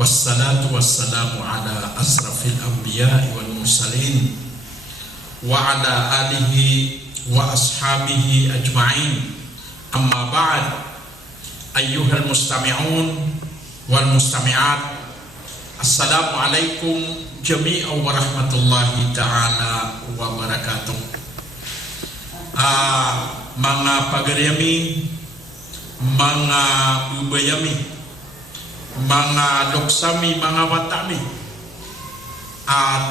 Wassalatu wassalamu ala asrafil anbiya'i wal mursalin wa ala alihi wa ashabihi ajma'in. Amma ba'd. Ayyuhal mustami'un wal mustami'at, assalamualaikum jami'an warahmatullahi ta'ala wabarakatuh. Mga pagaryami, mga bubayami, mga loksami, mga watami,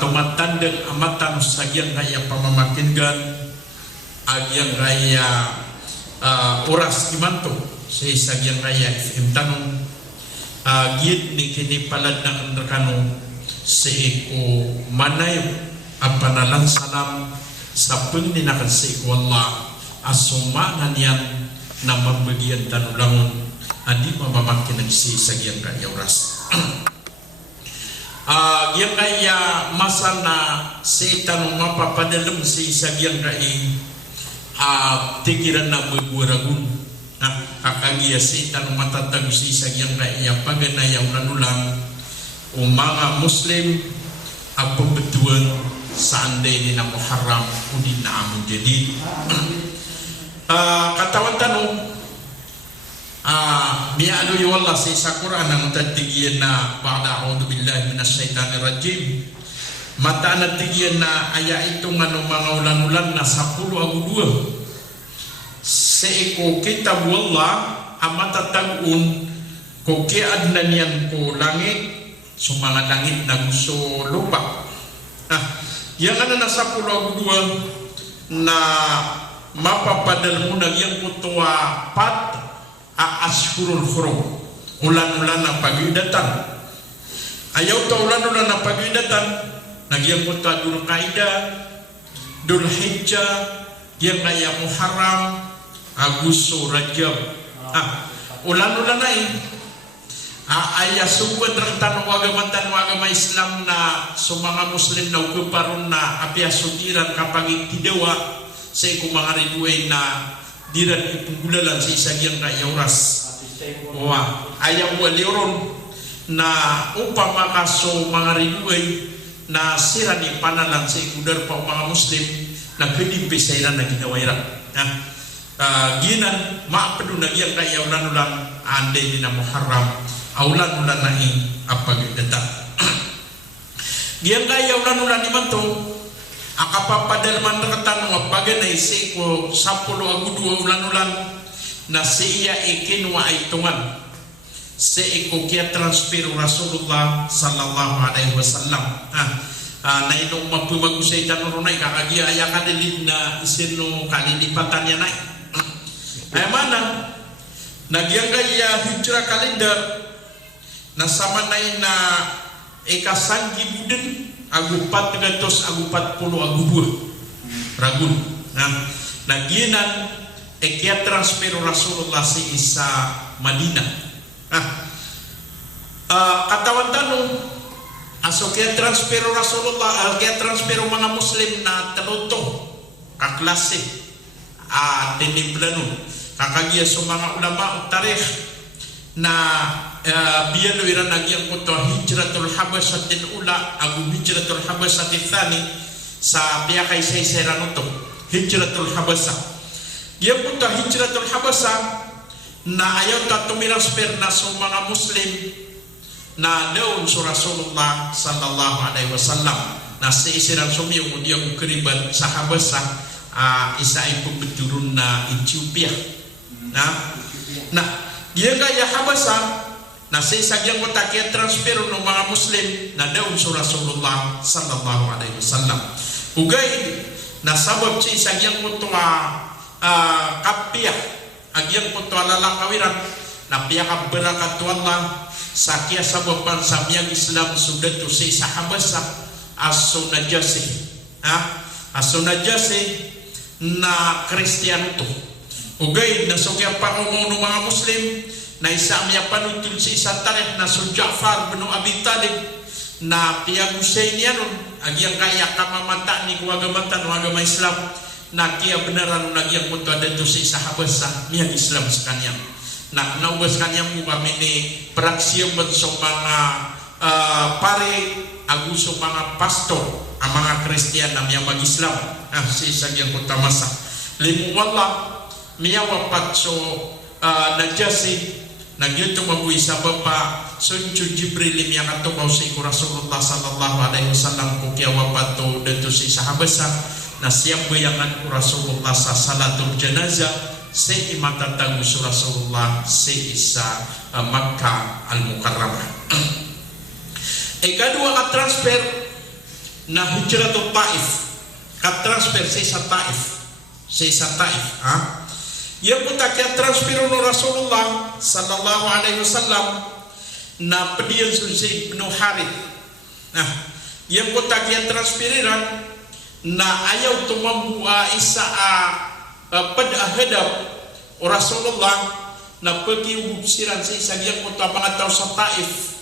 tumatandang amatan sa giyang raya pamamakingan, agyang raya oras imanto sa isagyang raya FM tanong, gid ni kinipalad ng andrakano sa iko manay ang panalang salam sa pagdinakan sa iko Allah asumanan yan na magbagyan tanulangon adi mamamakin nagsisagyan kaya oras. Yang kaya masa na si tanong mapapadalam si isagyan kaya tigiran na magwaragun. Kakagiya si tanong matatag si isagyan kaya paganayaw na nulang mga Muslim ang pagbetuan sa anday ni na Muharram udin na amon jadi. Katawan tanong mi'alu wallah sa isa Quran ang tatigiyan na ba'da a'udhu billahi minasyaitanir rajim mata natigiyan na aya itong mga ulan-ulan na 10 agudua sa iko kitab wallah amata tag-un ko kiadnan yan ko langit so mga langit na gusto lupa yan na 10 agudua na mapapadal mo na yan ko tuwa pat ashurul hurum, ulan-ulan na pag-idatan. Ayaw ta ulan-ulan na pag-idatan, nagyang punta Dhul Qa'dah, Dhul Hijjah, yang kaya Muharram, Agusto, Rajab. Ulan-ulan na aya sugod rantan wagama Islam na so mga Muslim na uguparon na apya sugiran kapag itidewa sa ikong mga riduay na diran ipunggulalan sa isagyang kaya oras. Ayaw waliron na upang makaso mga rinuay na sira ni panalan sa ikudar pa mga Muslim na kinipisairan na ginawairan. Ginan maapado na giyang kaya ulan-ulan anday ni na Muharram ulan-ulan na apagdata. Giyang kaya ulan-ulan ni man to akapapadalman na katanong paganay si ko 10 agudua ulan-ulan na siya ikinwa ay tungan si iko kaya transpiro Rasulullah sallallahu alaihi wasallam na inong mapumagusay tanong na kakagiya ay kanilid na isino kalilipatan niya na ay manang nagyang kaya hijra kalendar na samanay na ikasanggi budin agupat 300 agupat 10 agudua ragun naginan kaya transpero Rasulullah si isa Madinah katawan tanong aso kaya transpero Rasulullah kaya transpero mga Muslim na tanuto kaklase diniblanon kakagiya sa mga ulama tarikh na biyalo iran nagyang kuto hijratul habasatil ula agu hijratul habasatil thani sa piyakay sa isairan ito hijratul habasa yung kuto hijratul habasa na ayaw tatumiras per na sa mga Muslim na daon sa Rasulullah sallallahu alaihi wasallam na sa isirang sumiyong udiyang ukriban sa habasa isa ay pagbeturun na Ethiopia na yung kaya habasa na sa isagyang watakya transpero ng mga Muslim na daon sa Rasulullah sallallahu alaihi wasallam ugay na sabab sa isagyang kutuwa kapya agyang kutuwa lalakawiran na piyakab berakatuallah sa kya sababan sa miyang Islam sudah to sa isa habasa aso najasi na Kristiyano to ugay na so kya pangungo ng mga Muslim na isa miya panutul si isa tarikh na si Ja'far bin Abi Talib na piyagusay niya nun agyang kaya kamamata ni wagama Islam na kaya benaran nagyang punto dito si isa habasa miyag Islam sa kanya na naubas kanya mo kami ni praksiyang sa mga pare aguso mga pastor ang mga Kristiyan na miya mag-Islam sa isang yang utamasa limu wala miya wapat so najasi nagyuto mabuhi sa bapa sunju Jibril miya katukaw sa iku Rasulullah sallallahu alaihi wasallam ko kaya wapat to dito sa sahabasa na siyang bayangan ko Rasulullah sa salatul janazah sa imatatago sa Rasulullah sa isa Makkah al-Mukarramah. Kadua ka-transfer na hijratul Taif, ka-transfer sa isa Taif yang pun tak transfer no Rasulullah sallallahu alaihi wasallam na pedian Zaid bin Harith. Nah, yang pun tak transferiran na ayaw tumambuha isa hadap Rasulullah na pergi ubsiran sa isa yang pun tak mga tao sa Taif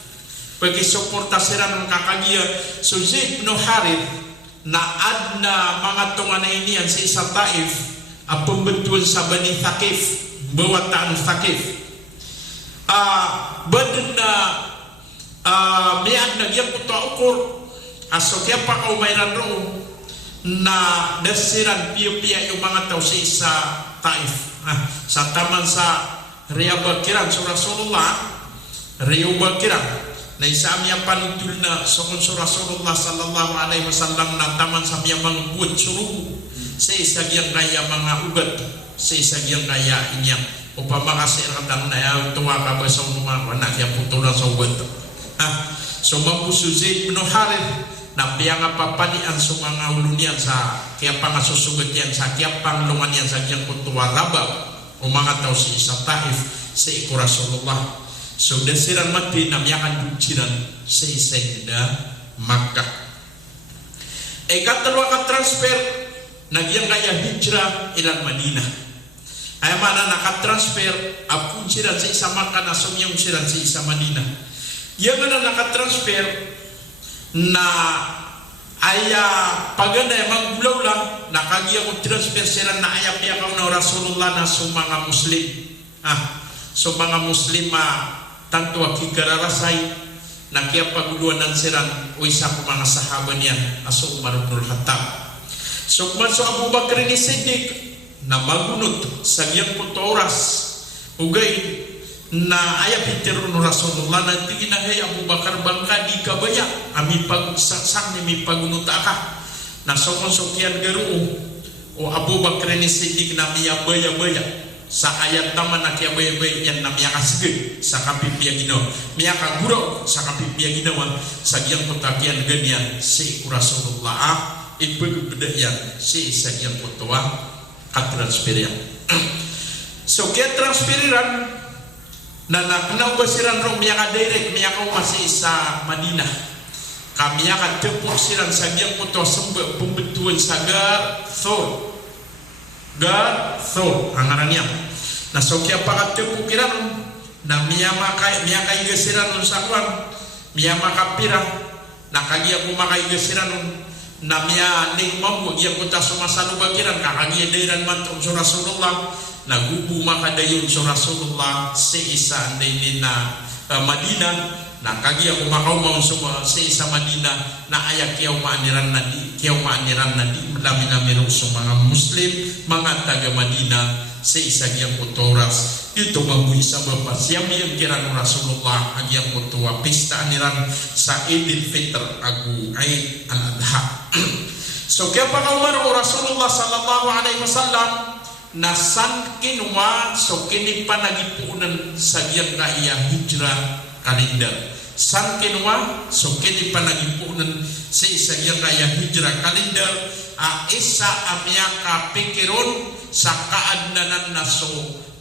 pergi suportasiran ng kakagiya Zaid bin Harith na adna mga tungan ini sa isa Taif pembentuan sa Bani Thaqif bawataan Thaqif badna miad nagyang puto ukur aso kaya pa kaumayran roon na dasiran piya-piya yung mga tao sa isa Taif sa taman sa Riyabakiran sa Rasulullah Riyabakiran na isa miya panutul na sokon sa Rasulullah sallallahu alaihi wasallam na taman sa miya mga buat suruh sa isagyang kaya mga ubat sa isagyang kaya inyang upama kasi ratang na yaw tuwa ka ba sa unuman na kaya puto na sa ubat so mampuso Zaid bin Harith na piya nga papanian sa mga ulunian sa kaya pa nga susugot yan sa kaya panglungan yan sa kiyang kutuwa rabab o mga tao sa isa Taif sa iku Rasulullah so dasiran mati na miyakan dutsiran sa isa ida Makkah katalwa ka transfer nagyang kaya hijrah ilang Madinah ay mana nakatransfer apun siran sa isa Makkah na sumyong siran sa isa Madinah yang na nakatransfer na aya paganda emang gulaw lang nakagiyang mo transfer siran na aya piyakaw na Rasulullah na sa mga Muslim so mga Muslim tanto akikararasay na kaya paguluan ng siran o isa ko mga sahaba niya aso Umar ibn Khattab. So man so Abu Bakr ni Siddiq na magunot sa giyang oras ugay na aya pinter no Rasulullah na tingin na hay Abu Bakar bangka di kabaya ami pagsaksak ni mi pagunot aka na sokon sokyan garu o Abu Bakr ni Siddiq na miya baya sa ayat taman na kaya baya yan na miya kasigid sa kapipya ginawa miya kaguraw sa kapipya ginawa sa giyang kotakyan ganyan si Rasulullah ipagbedayan si isa yang kutuwa katransferian so kaya transferiran na nakanaw basiran ro miya ka direct miya ka masih isa Madinah kami akan tepuk siran sa yang kutuwa sembah pembentuan sagar Thor angarannya na so kaya pa tepuk kiran na miya ka igasiran sa kwan miya makapira na kagiya ko makaigasiranon na miya ning mamu yang kuta sumasalu bagiran kakagiya dairan mantung sa Rasulullah nagubu makadayon sa Rasulullah sa isa anday na Madinah na kagiya ko makaw maun sa isa Madinah na ayak kiyaw maaniran na di malami-lami sa mga Muslim mga taga Madinah sa isa giyang kutoras ito mabuhi sa bapa siyam yung kirang Rasulullah ang yang kutuwa pista aniran sa Idul Fitr agu ay al-Adha so kaya pa Umar o Rasulullah sallallahu alaihi wasallam nasan kinwa so kini panagipunan sa giyang kaya hijrah kalendar san kinwa so kini panagipunan sa isa giyang kaya hijrah kalendar isa amyaka pikiron sa kaadnanan naso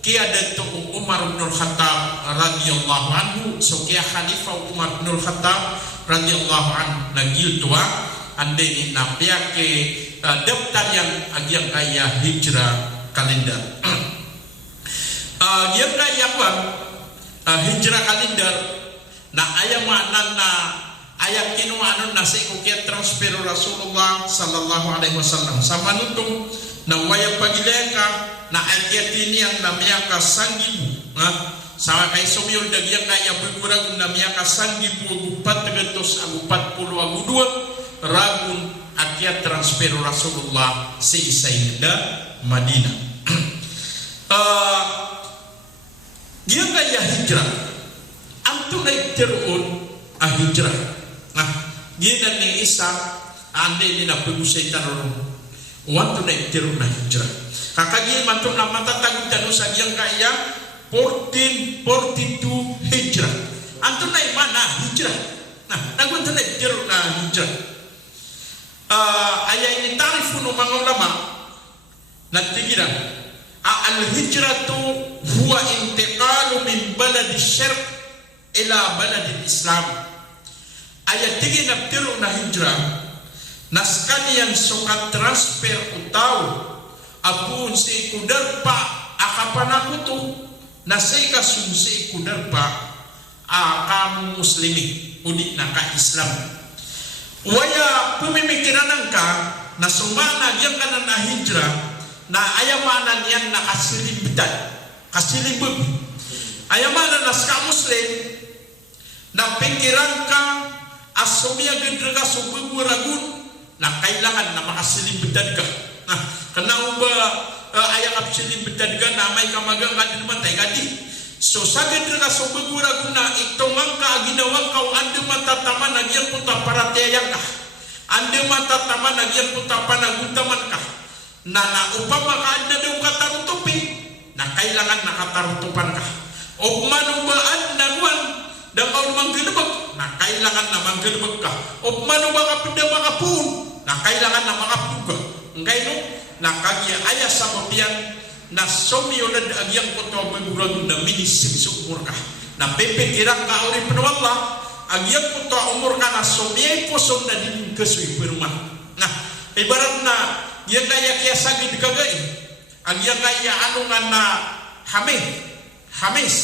kaya dito Umar ibn Khattab radhiyallahu anhu so kaya Khalifah Umar ibn Khattab radhiyallahu anhu nagiltua ande ni napia ke daftar yang agyang kaya hijrah kalendar yang kaya apa hijrah kalendar na ayam makna na ayat kinuha nun nasi kukya transfer Rasulullah sallallahu alaihi wasallam sama nutong na wayang pagileka na ayat ini yang namanya kasangibu sama kay somyol dagyang kaya begurag na miya kasanggi bugupat tegetos agupat puluh agudua ragun akia transfer Rasulullah si Isaidah Madinah. Dia kaya hijrah antu naik terun hijrah. Nah dia ni Isa ande ni na pegu setan ron wantu naik terun hijrah kakagi mantu na mata tagut tanu sagiang kaya 42 hijrah antu naik mana hijrah. Nah nagun tu naik terun hijrah. Ayat ini tarifun mga ulama nagtigiran al-hijratu huwa intiqalu min balad syirk ila balad islam. Ayat tigin nagtiro na hijrah naskani yang suka transfer utau apun si kudarpa akapanakutu nasika sumsi kudarpa kamu muslimi udik naka Islam waya pemimikiran ka na sumana yang kanan na hijrah na ayamanan yang na kasilimbut ayamanan naska muslim na pikiran ka asumia gendrega subugu ragun na kailangan na makasilimbutad ka. Nah kena ubah ayang kapsilimbutad ka na may kamagang kadin matay kadi so sa gendrega subugu ragun na itongang ka ginawang kau ande matataman nagyang puta paratayang ka ande matataman nagyang puta panaguntaman ka na upama ka anda daw katarutupi na kailangan nakatarutupan ka o manubaan na nuan dan kau manggelebek na kailangan na manggelebek ka o manuba ka penda makapun na kailangan na makapun ka ngay no na kagya ayah sa mapian na somyolad agyang koto magurag na minisip sa umur ka na pepekirang ka uri penuwala agyang koto umur ka na somyay posong na din kesuy peruman. Nah ibarat na yang kaya kaya sakit kagay agyang kaya anungan na hamis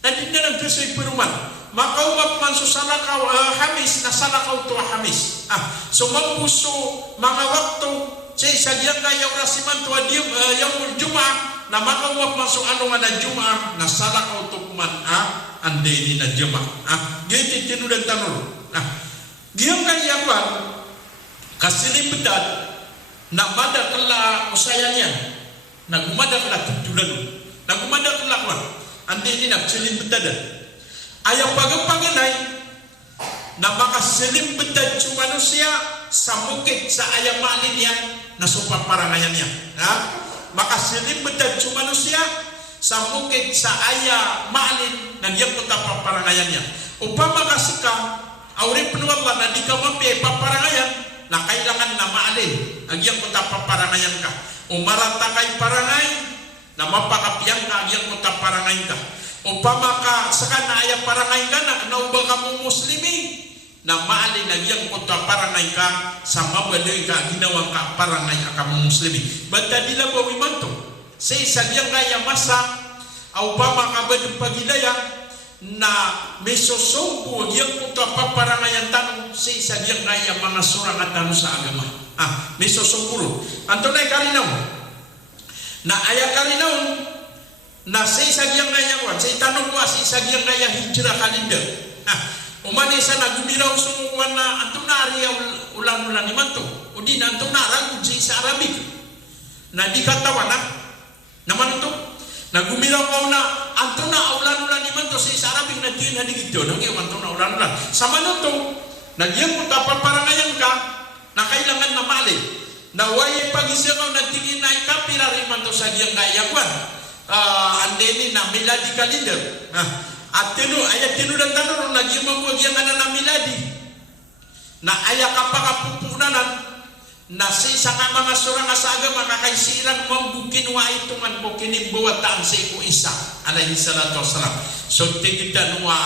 na din na nagkesuy peruman maka umap man susala kau hamis na sala kau tua hamis so magpuso mga waktu sa sagyang kaya urasiman tua dia yaumul Jumaah na maka umap man so anungan na Jumaah na sala kau tukman ande ni na Jumaah giti tinudan tanur giyang kaya wan kasilibetan na mada kala usayanya na gumada kala tujulan na gumada kala wan ande ni na kasilibetan ayang pagpapanginay na makasilimbetad sa manusia sa mukit sa ayang malin yan na supaparangayan niya. Makasilimbetad sa manusia sa mukit sa ayang malin na diyang paparangayan niya. Upama kasika, awri penuwala na di ka mapi paparangayan na kailangan na maalin ang diyang paparangayan ka. Umarata kay parangay na mapakapiyan ka ang diyang paparangayan ka. Upama ka saka na ayang parangay ka na naubang ka mong muslimi na maali na iyang kota parangay ka sa mabaloy ka ginawang ka parangay ka mong muslimi banda nila bawi manto sa isang yang kaya masa upama ka ba ng pagilaya na may susumpo iyang kota paparangayan tanong sa isang yang kaya mga surang at tanong sa agama may susumpo anto na karinaw na ayang karinaw na sa isagyang kaya wan, sa itanong ko sa isagyang kaya hijrah kalender. Umani sa nagumiraw sumukuan na anto na ariya ulan-ulan ni manto. O di na anto na ragod sa isa Arabik. Na di katawan naman ito. Nagumiraw ko na anto na ulan-ulan ni manto sa isa Arabik na di na digito. Nang iyo anto na ulan-ulan. Sa manuto, nagyang mo paparangayan ka na kailangan na mali. Na way pag-isagaw na tingin na ikapirari manto sa diyang kaya wan. Andeni na miladi kalender at ayat tinudan tanong nagyamang wag yang na miladi na ayak kapakapupunanan na sa isang mga surang sa agama kakaisiran mambukin wa itungan po kinimbuwataan sa iku Isa alayhi salatu wassalam so tigitan wa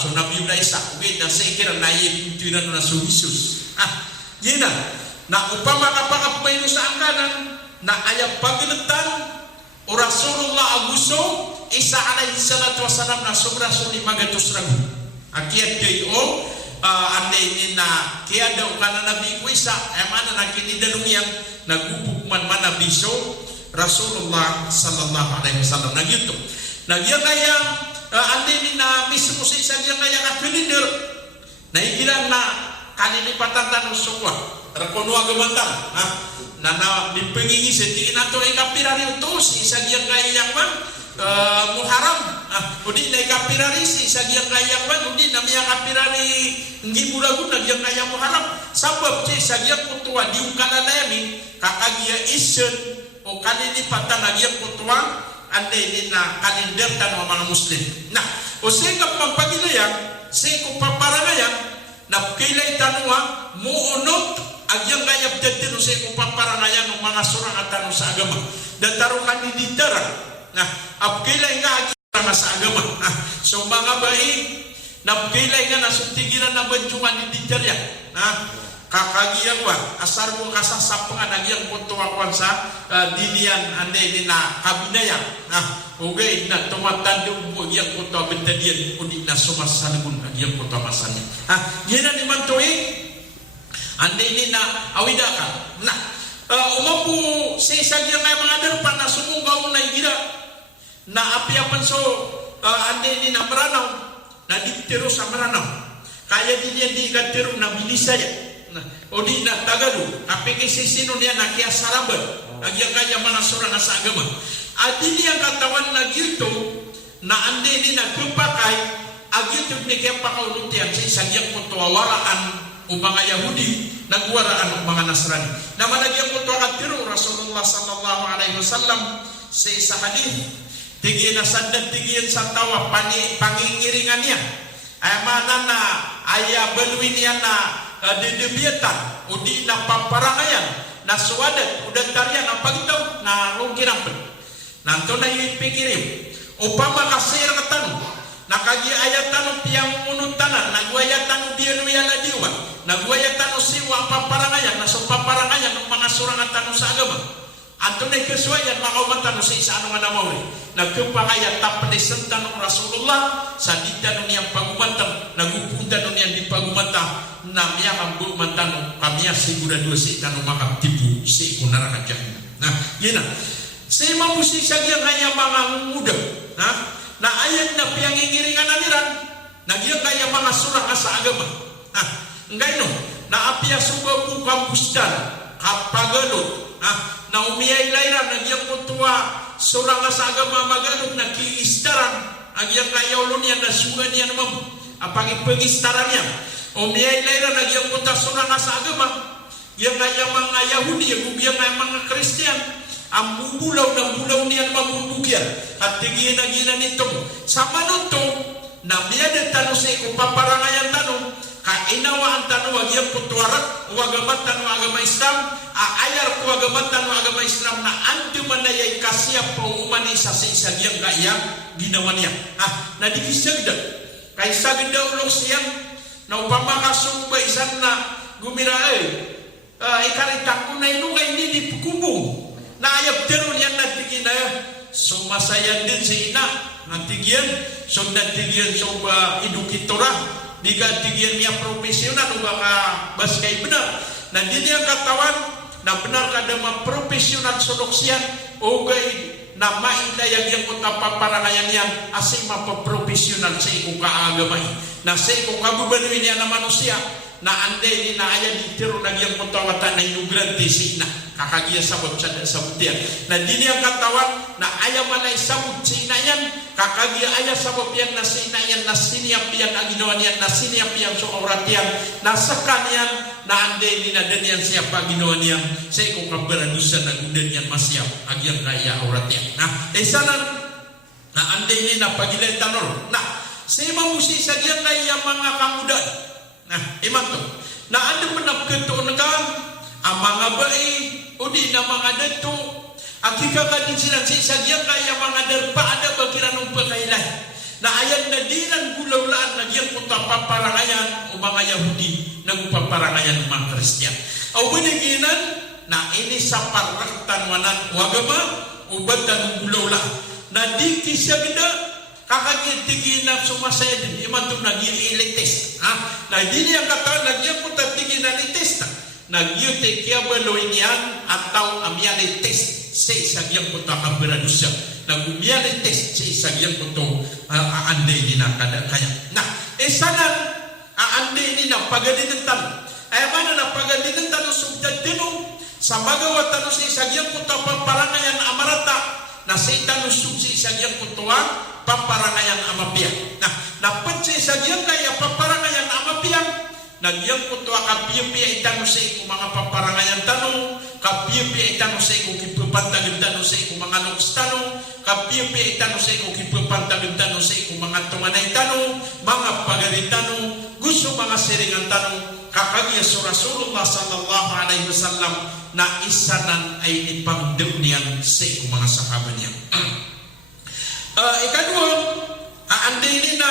so nabi na Isa okay na sa ikiran na ipuntunan na so Jesus yun na upama kapakapumayin sa angkanan na ayak pagilitan o Rasulullah Aguso Isa alaihi salatu wassalam na sobra suni magatus ragu akiat day ande ini na kaya daw kana nabi ko Isa mana na kinidalong yang nagubuk man manabiso Rasulullah sallallahu alaihi wasallam na gitu Nagyan kaya andi ni na mismo sa isa gyang kaya kakilider. Na ikiran na kanilipatan tanong sukwa. Rakonwa gamantang. Na dipengingin setingin ato kapirari ito si isa gyang kaya yang man muharam. Udi na kapirari si isa gyang kaya yang man. Udi na miya kapirari ngi mulagun na gyang kaya muharam. Sabab si isa gyang kutuwa diungkana na yamin kakagia isen o kanilipatan na gyang kutuwa ande ini na kalender tan mga Muslim. Nah, o singap pampagilayang, singko paparangayang, na kilay tanwa muunot agyang gayab dati no singko paparangayang ng mga surang at tanong sa agama. Dataro kaniditara. Nah, apkilay nga agyang sa agama. So mga bayi, napkilay nga nasuntigiran na banjungan ni ditarya. Kakagiyang wa asar mo kasasapangan nagyang punto akuan sa dinian ande ni na kabinayang okay na tumatandong mo yang punto bentadian udi na sumasalubun nagyang punto masan yan ni mantoy ande ni na awidaka na umapu si sagyang ay mga derpan na sumunggaw na igira na apiapan so ande ni na maranaw na diptero sa maranaw kaya din yan di igatero na bilisaya. Odi na tagalu apike sisino niya na kaya saraban agya kaya mana surang sa agama adi niya katawan na gito na ande ni na kupakai agito ni kaya pakaulutian sa sagyang kuntuawaraan o mga Yahudi nagwaraan o mga Nasrani na managyang kuntuakan tiro Rasulullah sallallahu alaihi wasallam sa isa hadith tigi na sandan tigin sa tawa pangingiringan niya ay mana na aya beluin niya na didebiatan udi na pamparangayan na suwadat udah tarian ang pagitaw na rungkirampin nanto na ipikirim upama kasir katano nakagi ayatan piyang unutanan nagwayatan biyanuya na diwa nagwayatan siwa pamparangayan na so pamparangayan ng mga surang at tanong sa agama anto na ikaswayan makaumatan sa isa anong anamawri nagkupangaya tapanisan tanong Rasulullah sa ditan niyang pagumantang nagupunta niyang di pagumantang na miya kang bumantang kamiya sigura dua si tanong makatipu si kunara jahanam. Nah, yun na. Sa imang musi siya kaya mga muda na ayat na piyangingiringan na niran nagyang kaya mga surang sa agama. Ngay no, na apya suba bukang bustan kapagalot na umiyay layran nagyang kutuwa surang sa agama magalot na kiistaran agyang kaya ulun yan na suga niya naman apang ipagistaran niya umiyay layran nagyang kutuwa surang sa agama yang kaya mga Yahudi yang kaya mga Kristiyan ang bubulaw ng bulaw niyan mabubugyan at tigyan na gina nito sama nito na miyada tanong sa ikong paparangayan tanong kainawa ang tanong wag yung kutuwarat wagamat tanong agama Islam ayar ko wagamat tanong agama Islam na anti manayay kasya po umanisa sa isagyang kaya ginawa niya na dikisagdag kay sagda ulong siyang na upamakasong ba isan na gumiraay ikaritak ko na inungay hindi kubong na ayap teron yan natigin na sumasayan din si ina natigyan so natigyan so edukitora di ka tigyan niya profesional o baka baskay benar na di niya katawan na benar kada ma-profesional soluksyan o gay na maindayag yung utapaparangayan yan asing mapaprofesional sa ikong kaagamay na sa ikong kabubaluin niya na manusia na ande ni na aya ditiro nagyang kutawatan na inugrante si ina kakagiya sabot sa sabutian na dini ang katawan na aya manay sabot si ina yan kakagiya aya sabot yan na si ina yan na siniyap yan ang ginawa niyan na siniyap yan so orat yan na sakan yan na ande ni na dan yan siya pa ginawa niyan sa ikong kabaradusan na gudan yan masyap agyang kaya orat yan na isanan na ande ni na pagilay tanor na sa imang musi sa diyan na iya mga kamudan nah, iman to. Na anda menapketo nakan ang mga bayi o di na mga dato akika ka din sila sa diyan kaya mga derpa ada bagiran ng pagkailay na ayan na dinan gulaulaan na diyan punta paparangayan o mga Yahudi nagpaparangayan ng mga Kristiyan o biniginan na ini sa paraktan wanan wagama o batan gulaulaan na di kisagda kakagitigi na sumasaya din iman itong nag-i-test na hindi niya kata nag-i-putatigi na ni-test nag-i-take baloy niyan at tao amyan i-test sa isagyang ko ta beradusya nagumiyalites sa isagyang ko to aanday ni na kada kaya nah esanan aanday ni na pagalinan ay mana na pagalinan tano subjad dino sa magawa tano sa isagyang ko ta pamparangayan amarata na sa itano subsi isagyang ko to pamparangayan amapia nah napat sa isagyang kaya pamparangayan amapia nagyang ko to kapiya itano sa iku mga pamparangayan tano kapiya itano sa iku kipupantagin tano sa iku mga loks tano kapiya itano sa iku kipupantagin tano sa iku mga tunganay tano mga pagarin tano gusto mga seringan tano kakagya sa Rasulullah sallallahu alaihi wasallam na isanan ay ipangdunian sa iku mga sahabat niya ikadua aanday na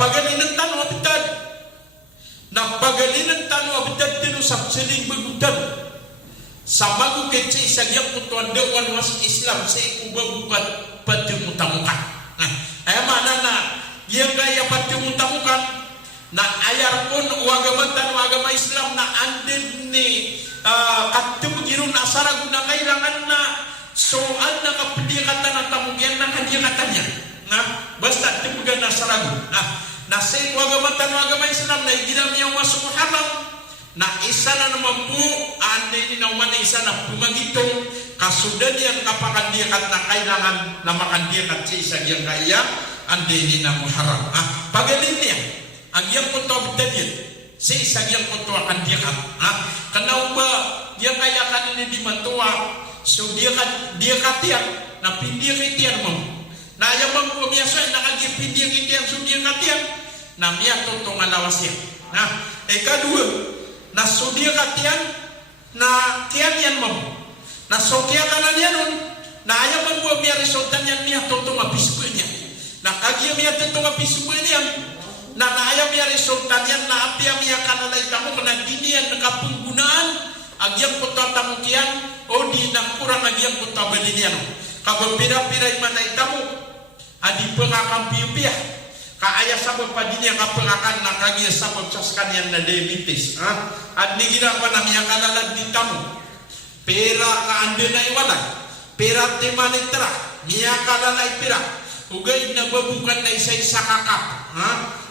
pagalinan tano abitad na pagalinan tano abitad dino sa siling bagutan sa magu kece isagyang kutuan dewan was Islam sa ikubabukat patimutamukan ay mana na yang gaya patimutamukan na ayar pun agama Islam na andin ni katubugirun na sarag na kailangan na soal na kapedikatan na tamugyan na kadikatannya basta tibugan na sarag na sa agama Islam na iginam niya masuk haram na isa na naman po ande ni na umana isa na pumagitong kasudan yang kapakandiakat na kailangan na makandiakat sa isa yang kaya ande ni na muharam pagalin niya ang yang kuto bidadyan sa isa yang kuto akandiakat kanaw ba yang kaya kanina di matuwa so dia katiyan na pindiakitiyan mo na ayaw magpumiyasoy nakagipindiakitiyan so dia katiyan na miya tutong alawas yan kadua na sudia katian na kian yan mo na sokya kanan yan na ayaw magbuwa miya resultan yan miya tutong apispo niya na kagya miya tutong apispo niya na ayaw miya resultan yan na apya miya kanalay kamo na diniyan nakapunggunaan agyang kutatamu kian o di na kurang agyang kutabali niya kabapira-piray manay tamo adi pengakampiyupiya kaaya sabab padinya kapengakan na kagia sabab saskanian na diabetes at nigina pa na miya kalalag di tamu pera ka ande na iwala pera temanitra miya kalalay pera ugay na babukan na isa-isa kakap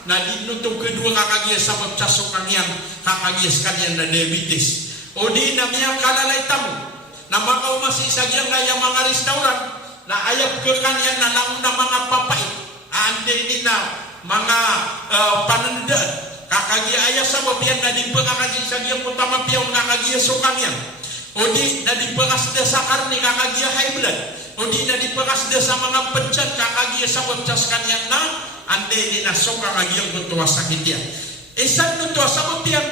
na dinutong kedua kakagia sabab sasukanian kakagia skanian na diabetes o di na miya kalalay tamu na makaw masisagyang kaya mga restauran na ayap kekanian na lang na mga papay ande ini na mga pananda kakagia ayah sabab yan na dipengakaji sagyang utama piyaw nakagia sukamian o di na dipengas desa karni kakagia high blood o di na dipengas desa mga pencat kakagia sabab caskanian na ande ini na soka kagia betua sakit yan isan betua sabab yan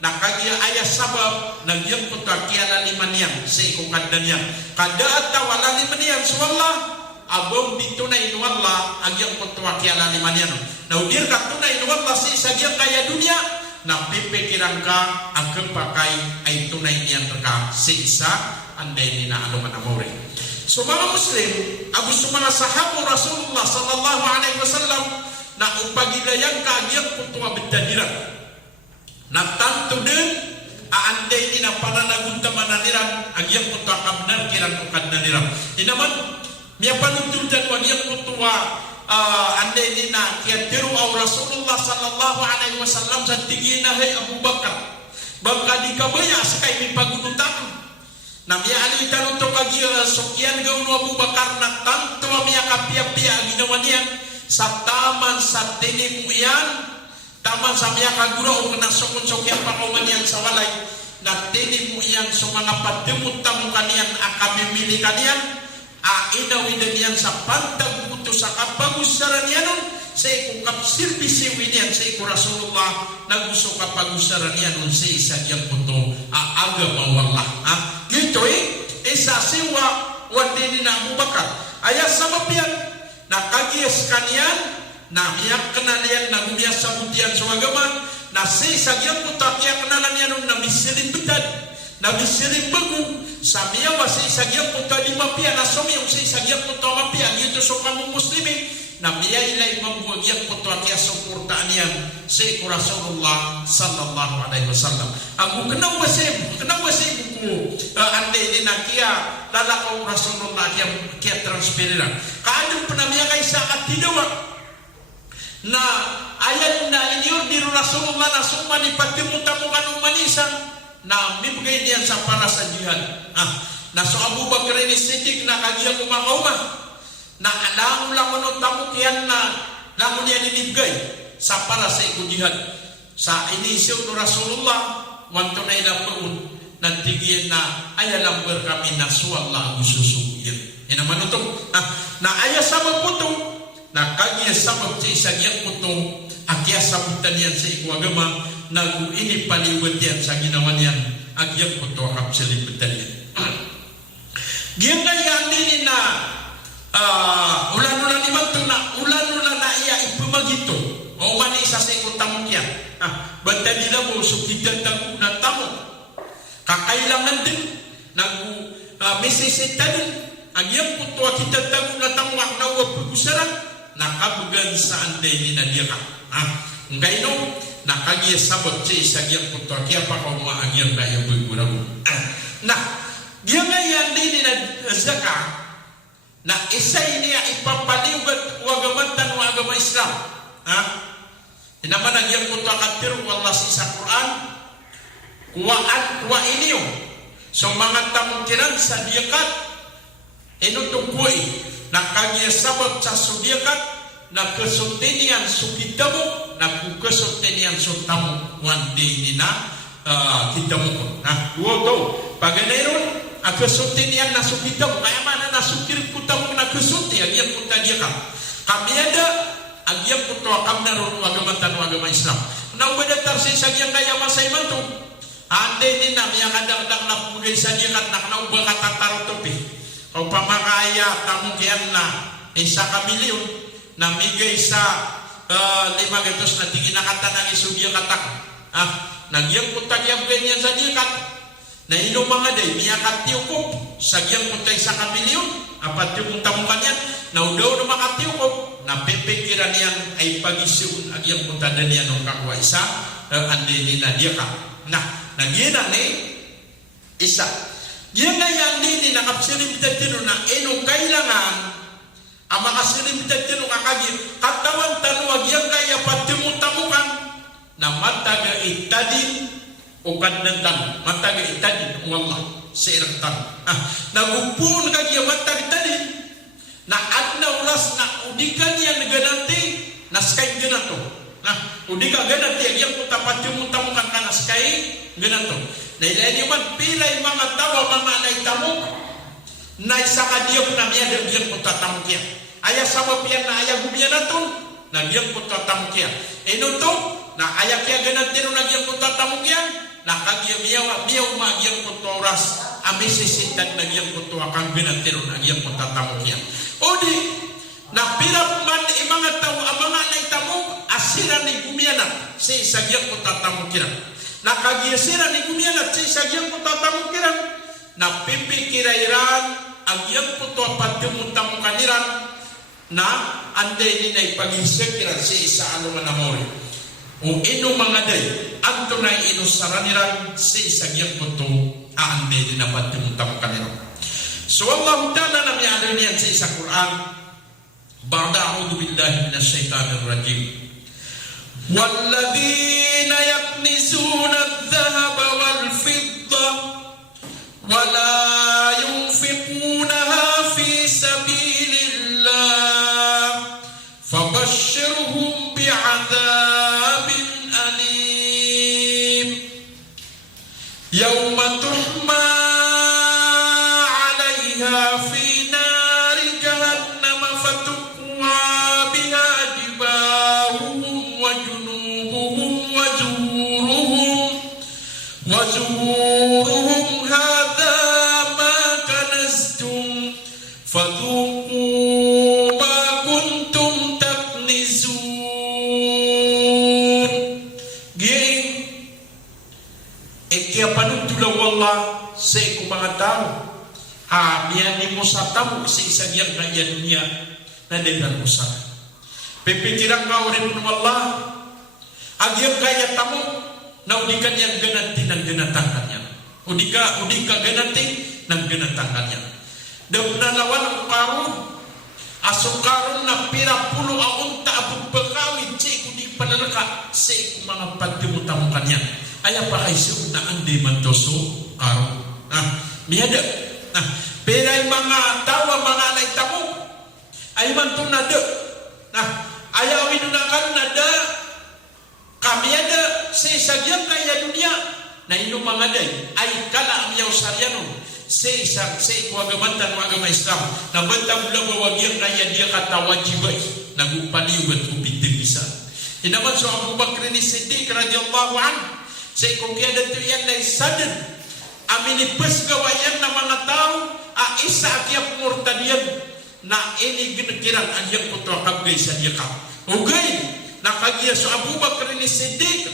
nakagia ayah sabab nagyang puta kiala limanian seikukan dan yan kada atawala limanian suwallah abong ditunay nuwalla agyang kutuwa kiala limanian na udir ka tunay nuwalla si sagyang kaya dunia na pipikiran ka ang kepakai ay tunay niyan ka si isa anday ni na aluman amore so mga muslim agus mga sahabu Rasulullah sallallahu alaihi wasallam na upagilayang ka agyang kutuwa bidadiran na tanto din aanday ni na pananagunta mananiran agyang kutuwa kabnar kiran ukad naniran inaman miya panuntulan wa niya kutuwa ande ni na kaya tiru au Rasulullah sallallahu alaihi wasallam sa tingin na hay Abu Bakar bangka di kabaya sakay mi pagunutan na miya alitan untuk kagi sokyan gaun Abu Bakar na tanto miya kapia-pia ginawa niya sa taman sa tinimu iyan taman sa miya kagura o na sokyan pakauman yan sa walay na tinimu iyan so mga pademut tamu kaniyan akabimili kaniyan inawidan yan sa pantag buto sa kapagusaran yan sa ikong kapsirpisiwin yan sa ikong Rasulullah naguso kapagusaran yan sa isa yang buto aga mawala gitu isa siwa wadini na Abu Bakar ayah sabab yan nakagias kanian na miyak kenalian na gumias sabutian suagaman na sa isa yang buto kaya kenalan yan na misirin betad na misirin bagu samia wasi sagyang puta di mapia na somiong si sagyang puta mapia gitu so kamu muslimin na miya ilay mambuag yang puta kaya suportaan yan si Rasulullah sallallahu alaihi wasallam aku kenang wasib ku ande ni nakia lalakaw Rasulullah kia transferiran kaadong penamia kay sa katidawa na ayan na inyor di Rasulullah na summa ni patimutan umanisan na mibigay niyan sa para sa jihad na so Abu Bakar ni Siddiq na kagiya kumakauma na alam lang ano tamukian na namun yan inibigay sa para sa jihad sa inisyo ni Rasulullah wanto na ilang paun nantigyan na ayalang kami na suwala gususuyin inaman ito na aya sabab po ito na kagiya sabab sa isang yang po ito akya sabutan yan sa ikwagama na ini paliwad yan sa ginawa niyan agyan po ito kapsalibutan yan giyan kaya din na ulan-ulan naman ito na ulan-ulan na iya ipumagito o manisa sa ikutang yan banta nila mo sukitan tago na tamo kakailangan din nag-mesesita din agyan po ito kita tago na tamo aknawa pag-usaran nakabugan sa anday ni Nadia ka ngayon no nakagiya sabot siya isa giyang po ito kaya pa kung maagyang na yung bugurang na giyang ngayon din ni Zaka na isa niya ipapaliwag wagamatan o agama Islam naman nagyang po ito akatir wallah sa Quran kuwa iniyo so mga tamungkiran sa diyakat inutukoy nakagiya sabot sa sudiyakat na kesuntinian sukitamu na kesuntinian sutamu wandi ni na kitamu nah dua tu paganairun kesuntinian na sukitamu kaya mana na sukir kutamu na kesuntian yang kutadiakan kami ada agyang puto kami naroon agama Islam na ubadatar sa isagyang kaya masay man to ande ni na yang kadang-kadang na pugay sa diyakat na kanauba katatarotopi o pamakaya tamungkian na isa kamilyon na migay sa 500 na tingin na kata ng isudya katak nagyang putagyang ganyan sa diyakat na ino mga day miyakat tiyukop sagyang putay sa kamilyon apat yung tamukan yan na udaw na makatiyukop na pipikiran yan ay pag-isun agyang puntada niya nung kakwa isa andi ni Nadia ka na nagyinan ni isa yan na yan din nakapsilimtad tino na ino kailangan ang mga silimtad tino kakagin katawan tanuwag yan kaya patimu-tamukan na mataga itadin o kandantan mataga itadin wallah sa iraktan nagupun kagya mataga itadin na adna ulas na udikan yan gananti naskay ganato udika gananti yang puta patimu-tamukan ka naskay ganato na ilayin man pilay mga tawa mga naitamu na isa ka diyo na miya diyan puta tamukia ayah sabab yan na ayah gumiya naton na diyan puta tamukia to na ayah kaya gananti na diyan puta tamukia na kagya miyaw magyang puta oras amisisintan na diyan puta akang gananti na diyan puta tamukia odi na pirap man mga tawa mga naitamu asira ni gumiya na sa isa diyan puta tamukia nakagiasiran ni kumialat sa isagyang putatamukiran na pipikirairan agyang puto patimuntang kaniran na anday ni na ipagisikiran sa isa anuman amore o ino mga day anto na inusaraniran sa isagyang puto aanday ni na patimuntang kaniran so Allah ta'ala na miyado niyan sa isa Quran ba'da a'udhu billahi minasyaitanir rajim والذين يكنزون الذهب والفضة ولا ينفقونها في سبيل الله فبشرهم بعذاب أليم يوم تحمى عليها في نار جهنم فتقوى بها جباههم وزورهم هذا ما كنزتم فذوقوا ما كنتم تكنزون gini ikia panutulaw Allah sa iku mga tao biyan mo sa tamo sa isagyang kanya dunia na dengan usah pipikiran kau rin ng Allah agyang kaya tamo naudikan yang gananti ng ganatangkan yan udika ganati nang ganatangkannya. Daw nalawan Qarun asok Qarun na pira pulo aunta abog bakawi cik udik panalaka cik mga pagdimutam kanya. Aya pa kay suk na andi mantoso Qarun. Miada. Pero mga tawa mga naitamo ay man to nada. Ayaw inunakan nada kami ada sesagyan kaya dunia na ino mga day ay kala ang yaw saryano se kuagamantan agama Islam na bantang bulang wawagyan kaya dia kata wajibay nagupaliwat ubitin bisa. Inaman so Abu Bakr ni Siddiq radhiyallahu anhu se kaya datu yan na isadan amin ipes gawayan na mga tao isa akyap murtadiyan na ini ginagirang anyang kuto kabgay sa dia ka. Ugay nakagiya so Abu Bakr ni Siddiq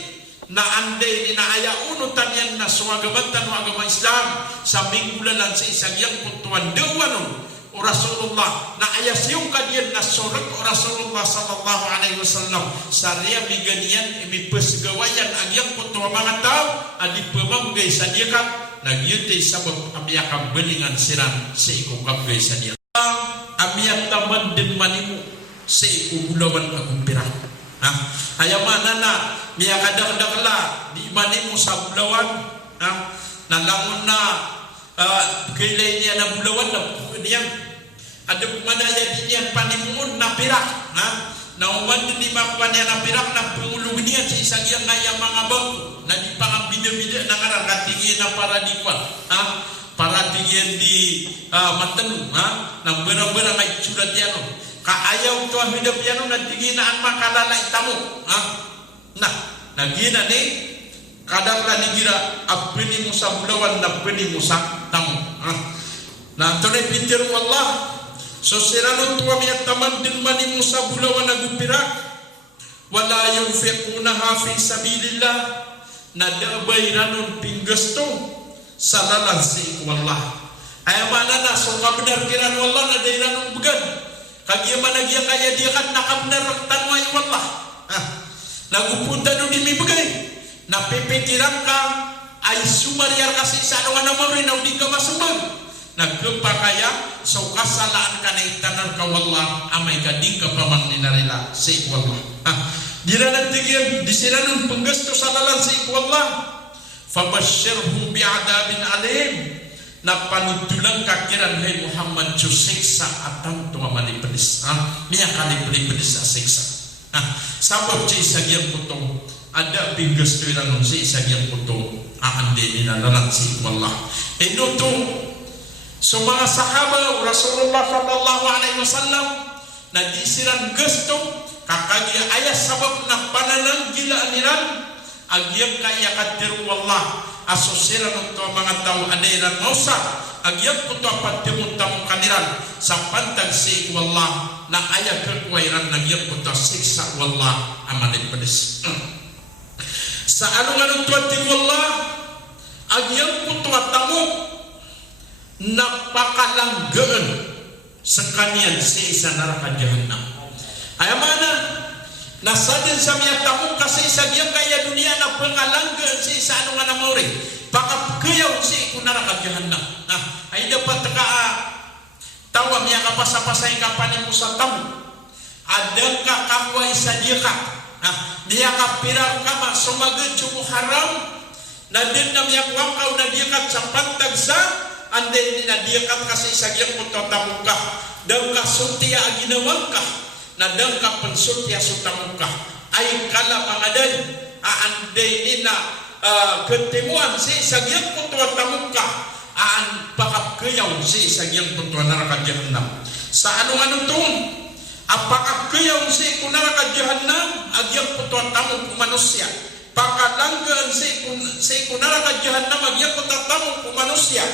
na anday ni naaya unutan yan na suwagabantan ng agama Islam sa mingulalan sa isang yang kutuan dewan o Rasulullah na ayas yung kadiyan na surat o Rasulullah sallallahu alaihi wasallam sa riya miganian imipesgawayan ang yang kutuan mga tao adi pemamgay sa dia ka nagyutay sabot amiyakang belingan siran sa ikukabgay sa dia amiyak taman din manimu sa ikugulawan agong pirang. Ayaman na miya kadang-dangla di manimu sa bulawan nalangon na kailay niya na bulawan na diyan ada pumadaya di niyan panimun na pirak na uman din di mapan niya na pirak na pungulog niya sa isang yang ngayang mga bangko na di pangabida-bida na karang katingin na paradigma para tingin di matan nang berang-berang ay surat yan kaayaw to hidup yan na tinginaan makalalay tamo nagina ni kadang ni gira apini mo sa bulawan na pini mo sa tamo na tunay pintir wallah so siranon tuwa miya taman din mani mo sa bulawan na gupirak wala yunfiqunaha fi sabilillah na dabay ranon pinggasto sa lalansi wallah ay mana na so kabenar kiran wallah na dayranong bugan kagya managya kaya dia kan nakabnar tanway wallah nagupunta doon di mibagay napipitirang ka ay sumaryar kasi sa ano nga naman rin di ka masubag nagkapakaya so kasalaan ka na itanar ka wallah amay ka di ka pamang ninarila sa ikwallah di na nagtigyan di sila ng panggasto sa lalan sa ikwallah fabashirhum bi'adabin alim na panutulang kakiran hay Muhammad siksa atang tumamali pedis miya kali pedis sa siksa sabab si isagyang putong ada pinggas tu ilang si isagyang putong ande nilalalang si wallah ito so mga sahaba Rasulullah sallallahu alaihi wasallam na disiran gusto kakagya ayas sabab na pananang gila niran agyang kaya kadir wallah asosiran untuk mga tao adairan mausa agyang puto patimuntam kaniran sa pantag si wallah na ayat kekuairan nagyang puto siksa wallah amanit pedis sa anong tuwati wallah agyang puto tamu napakalanggaan sa kanyan si isa neraka jahannam ayamana nasadin sa miya tamu kasi isa diyang kaya dunia na pangalanggaan si isa anong anamori pakapkayaw si kunaraka jahannam ay dapat ka tawa miya kapasa-pasay kapanin mo sa tamu adang ka kakway sa diya ka miya kapirar ka ma sumagad mo haram na din na miya kwakaw na diya ka sa pantagsa ande na diya ka kasi sa diya mo tamu ka daw ka sultiya aginawang ka na daw ka pansultiya sutamu ka ay kala mga day ande ni na ketimuan si sa diya mo tamu ka aan pakapkayaw si isagyang puntuan neraka jahannam sa anong tun apakapkayaw si kunaraka jahannam agyang puntuan tamu ku manusia pakalanggan si kunaraka jahannam agyang puntuan tamu ku manusia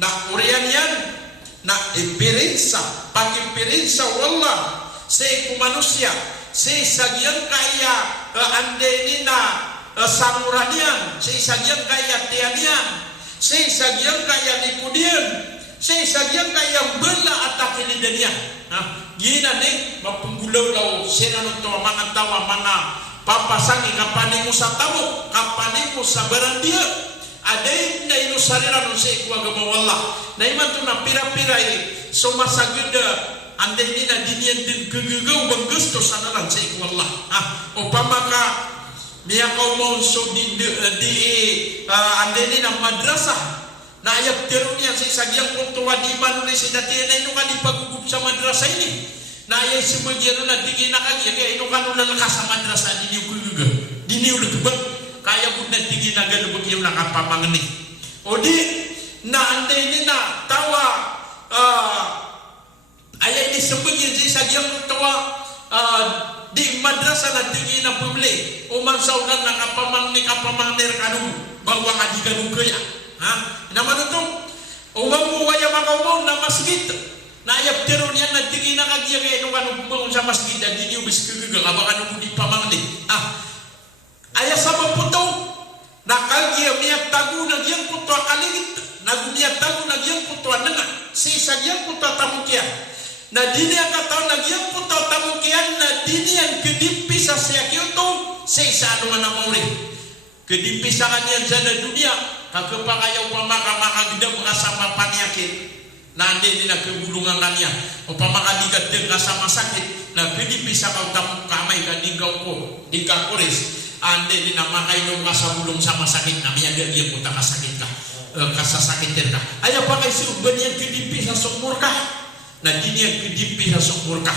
na urian yan na ipirinsa pakipirinsa wallah si ku manusia si isagyang kaya ande ni na samuranian si isagyang kaya tianian si sagyang kaya likudian si sagyang kaya bela atake ni dania gina ni mapunggulaw law sinano to mga tawa mga papasangi kapani mo sa tamo kapani mo sa barandia aday na ino usariran sa iku agama wallah na iman to na pira-pira so masagenda ande ni na dinian din kegegaw bang gusto sanalan sa iku wallah upama ka niya kau mau so di ande ni na madrasah na ayat terunya sa isagyang kultuwa di Indonesia dati na ino ka di pagugup sa madrasah ini na ayat sebagian na tingin na kaya kaya ino ka nung lalakas sa madrasah di niyo kegegaw di niyo lagabag kaya pun na tingin na galubag yung nakapamangani o di na ande ni na tawa ayat ini sebagian sa isagyang kultuwa di madrasah na tingin na pumili o mansaunan na kapamangner kanu bawa adi kanu kaya naman ito umamuwaya makawaw na masjid na ayap tero niyan na tingin na kagya kaya nung kanu bumaw sa masjid at hindi ubis kagaga kabaka nung di pamangni ayah sama puto nakagya miyak tagu nagyang puto kaligit nagumiyak tagu nagyang puto nanga si isagyang puto tamukian na dini ang kataw nagyang puto tamukian na dini ang kedimpi sa siya kyoto sa isa ano man ang mauri kedimpi sa kanyan sa na dunia kagapakayaw pamaka-makagda kasama panyakin na andi din na kebulungan kanya o pamakadigat din kasama sakit na kedimpi sa kau tamu kamay ka digaw ko dikakuris ande din na makainom ka sa bulong sama sakit na miyaga dia puta kasakit ka kasasakitin ka ayaw pa kay si uban yang kedimpi sa sumur ka na dini yang kedimpi sa sumur ka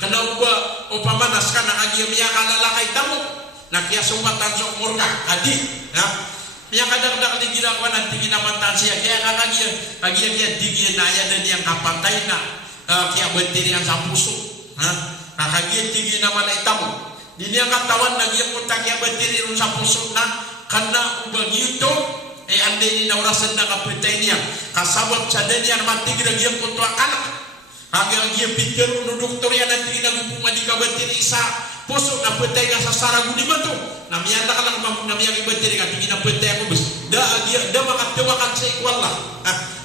kana uba o pamanas ka na agya miya kalalakay tamu na kaya sumatan sumur ka adi miya kadang-kadang di ginagawa ng tingin naman tan siya kaya agya tingin na yan na niyang kapatay na kaya bentiri ang sa puso nakagya tingin naman ay tamu di niya katawan nagyang punta kaya bentiri rin sa puso na kana ubang yuto ande ni na orasan na kapitay niya kasabot sa den yan matigil nagyang punta anak hanggang nagyang pikir no doktor yan at tingin nagupungan di ka bentiri sa puso na petay ka sa saragu di mato na miyanda ka lang na miyang ibentiri ka tingin na petay ako bus da makatiwakan sa ikwala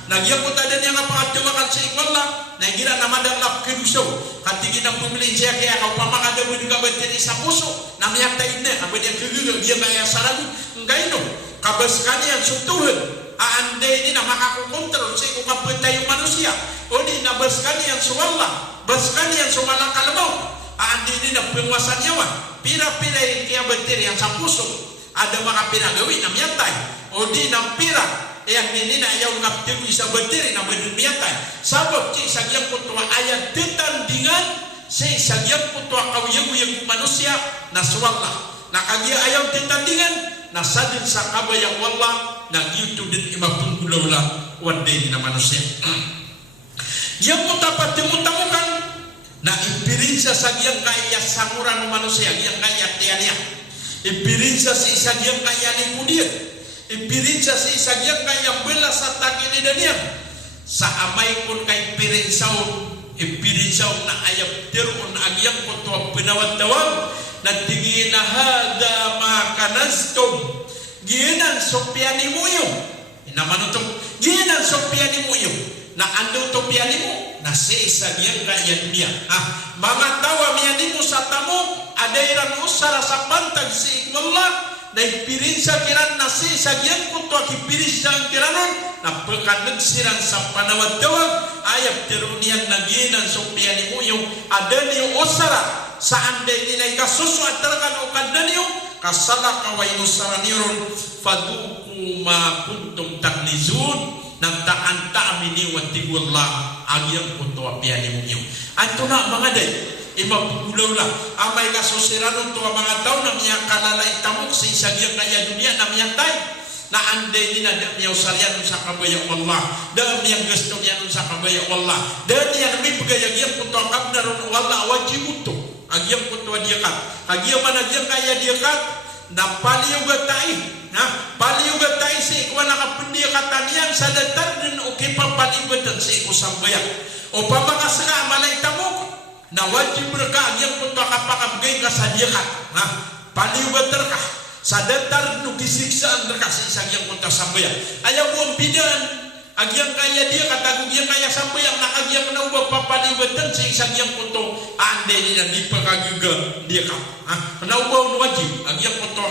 nagyang punta den yan makatiwakan sa ikwala na gira na madalap kedusaw katigin ang pumilin siya kaya kau pamakadaw di ka bentiri sa puso na miyang tayo na apa dia kegugang dia kaya saragu enggak ino kabas kanya sutuhan ande ini na makakukontrol sa iku kapetay yung manusia o di na bas kanya suwala bas kanya suwala kalamaw andi ini na penguasa nyawa pira-pira yang kaya bentiri yang sa puso ada mga pinagawin na miyatay o di na pira yang ini na ayaw ngaptiw isa bentiri na miyatay sabab si isagyang putwa ayat ditandingan si isagyang putwa kawiyag-uyag manusia na suwala na kagya ayaw ditandingan na sadin sa kabayang wala na giyuto din imapunggulaw lang waday na manusia yang mutapat timutamukan na ipirinsa sa giyang kaya sanguran ng manusia giyang kaya tiyan ipirinsa sa isa giyang kaya limudian ipirinsa sa isa giyang kaya bela sa takinidan niya sa amay kun kay pirinsaw ipirinsaw na ayap tirun agyang kutuwa pinawad-tawag na tingin na hada makanastom ginan sopya ni muyo naman ito ginan sopya ni muyo na ando to pianimo na sa isa giyang kaya dunia mga tawa miyanimo sa tamo adairan usara sa pantag si ikwallah na ipirinsa kiran na sa isa giyang kuto kipirinsa ang kiranon na pagkanag sirang sa panawad-tawag ayap tirunian na ginan sopya ni muyo ada niyo usara saan day nilay kasuso at talagang ukanda niyo kasala kaway usara niyon faduku ma kuntum taknizun nang taan-taan ini watigullah agyang punto apiani mo niyo anto na mga day imapugulaw lang amay kasusiranon to mga tao na miyak kalalay tamok sa isagyang kaya dunia na miyantay na anday nila niyaw saryan sa kabaya Allah dahil niyang gusto niya sa kabaya Allah dahil niya may pagayagyan punto akab na ron Allah wajibuto agyang punto adiakat agyang managyang kaya diakat na paliyugatay paliyugatay sa ikwa nakapundiyakatan yan sa datar din o kipapaliyugatan sa ikusambaya o pamakasaka malay tamok na wajib mereka agyang punto kapakabgay ka sa diakat paliyugatar ka sa datar no kisiksaan mereka sa isang yang punto sambaya ayaw mo ang bidan agyang kaya dia kata gugyang kaya sampai yang nak agyang na ubah papali betul sing sagyang puto ande ni di pagaguga dia ka na ubah wajib agyang puto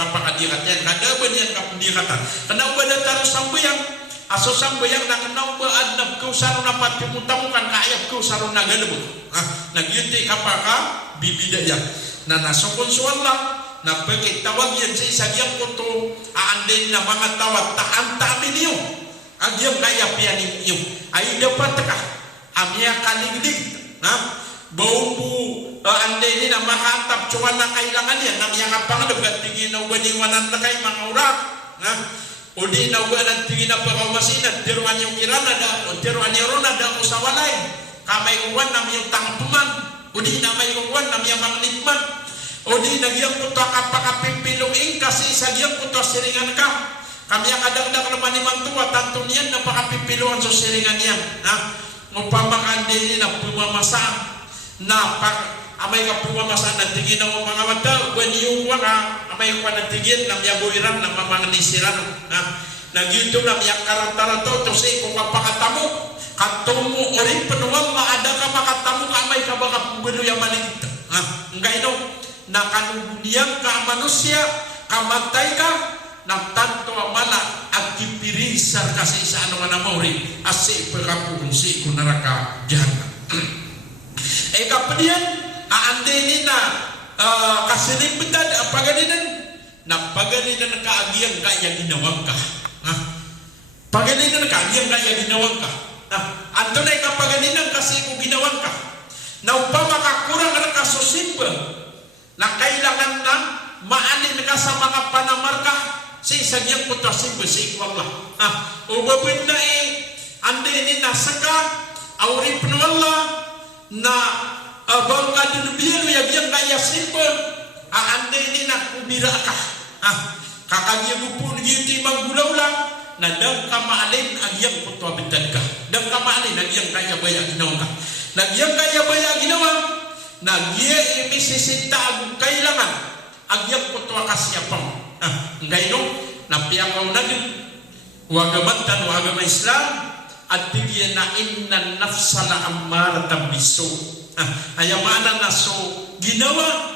kapag dia kata kada banian kap dia kata kana ubah datar sampai yang aso sampai yang nak na ubah adnab kau saruna pati mutamukan kaayap kau saruna galebo nagyute kapaka bibidaya na nasokon suwala na pagit tawag yan sa sagyang puto ande na mga tawag taanta minyo agyang kaya pianin iyo ay dapat ka amya kaligdig baubu ande ni na makantap cuan na kailangan yan nang yang apang dapat tingin na waniwanan na kay mga urak udi na wanan tingin na pagawasinan tiruan yung irana da o tiruan yung rona da usawalay kamay uwan na yung tangpuman udi na may uwan na yung mangnitman udi nagyang puto kapakapipiluing kasi sagyang puto siringan ka kami yang kadang-kadang naman ni mantua tanto niyan napakapipiluan sa siringan niyan upamakan din na pumamasaan na amay ka pumamasaan na tingin na mga mata baniyuwa ka amay ka natigin na miyabuiran na mamangnisiran nagito na miyak karantarato to say kung kapakatamo katumo orin penuwang maada ka makatamo kamay ka baka pumilo yung maligit enggak ino na kanubuniyang ka manusia kamatay ka na tanto amala at kipirisar kasi sa ano nga namori asi pagkapun si kunaraka jahannam kapadian aandinin na kasilimutan pagalinan na pagalinan kaagiyang kaya ginawang ka pagalinan kaagiyang kaya ginawang ka anto na kapagalinan kasi kung ginawang ka na upama kakurang na kasusimba na kailangan na maalin ka sa mga panamarka si sagyang putra si besik wallah ubabin na ande ni nasaka auri penwallah na abang adun biru yang kaya simpel ande ni nak kubira ka kakagya bupun giti manggulaulang na dang kamaalin agyang putra bitan ka dang kamaalin agyang kaya baya ginawa ka nagyang kaya baya ginawa nagye imisisinta ang kailangan agyang putra kasyapang ngayon napiyakaw na din wagamantan wagama Islam at tigyan na inna nafsa na amaratan biso ayamana na so ginawa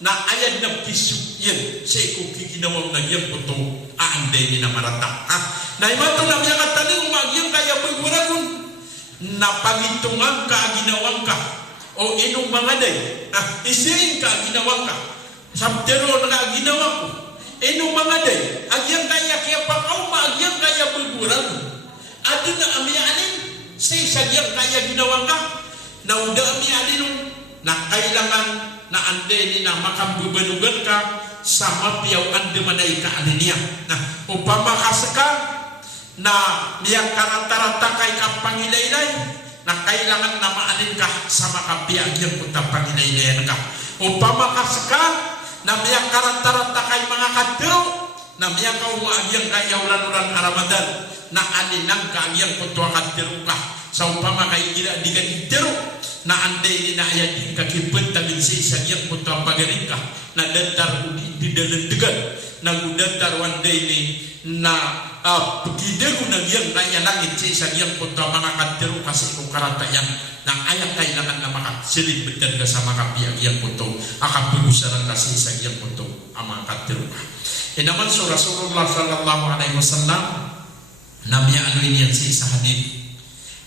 na ayad na piso yan sa ikuki ginawang nagyang puto aande ni na marata na imato na miya kataling magyang kaya pagwaragon na pagitungan ka ginawang ka o inong mga day isirin ka ginawang ka sabtero na ginawa ko eno mga day agyang kaya kaya pakaw maagyang kaya bulburan adun na amiyalin say sagyang kaya ginawang ka na uda amiyalin na kailangan na ande ni na makambubanugan ka sa mapiyaw ande manay ka aliniya na upama kasaka na niyang karanta-ranta kay kang pangilaylay na kailangan na maalin ka sa makapiyag yung punta pangilaylayan ka upama kasaka na miyang karanta-ranta kay mga katero na miyang kaumaagiyang kayawlan-ulan Ramadan na aninang kaagyang kutwa katero ka sa upama kay gila di ka itero na anday ni na ayadin ka kipenta minsi sagyang kutwa pagaling ka na dantar di dalandegan na gudantar wanday ni na pagkidego na giyang kaya langit sa sagyang kutwa mga katero kasi kung karatayan na ayang kailangan na makasilid betan ka sa makapiyag yang puto akapugusaran kasi sa yang puto ang mga katero ka naman so Rasulullah sallallahu alaihi wasallam namya ano yan sa isa hadith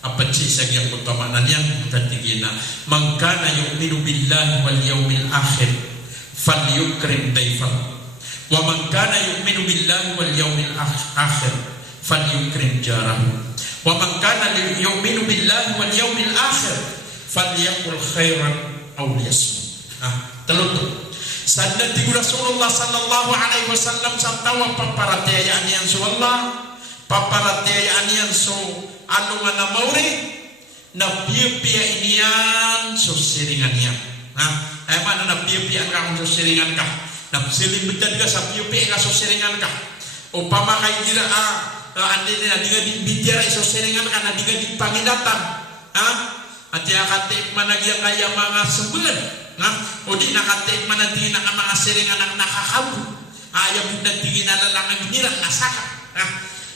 apat sa yang puto manan yang tatigin na man kana yu'minu billahi wal yawmil akhir falyukrim dayfahu wa man kana yu'minu billahi wal yawmil akhir falyukrim jarahu wa man kana yu'minu billahi wal yawmil akhir falyaqul khairan aw liyasmut telutuk sadna ti Rasulullah sallallahu alaihi wasallam sa tawa paparatayaan yan so Allah paparatayaan yan so ano nga na mauri na piya iniyan so siringan yan ay mana na piya ka so siringan ka na silimbitan ka sa piya ka so siringan ka upama kay gira andi na diga di bitira iso siringan ka na diga di pangilatan at yakatik managya kaya mga sebulan o di nakatik managya na mga siringan ang nakakabu ayaw mo nagtingin na lang ang hinirang nasaka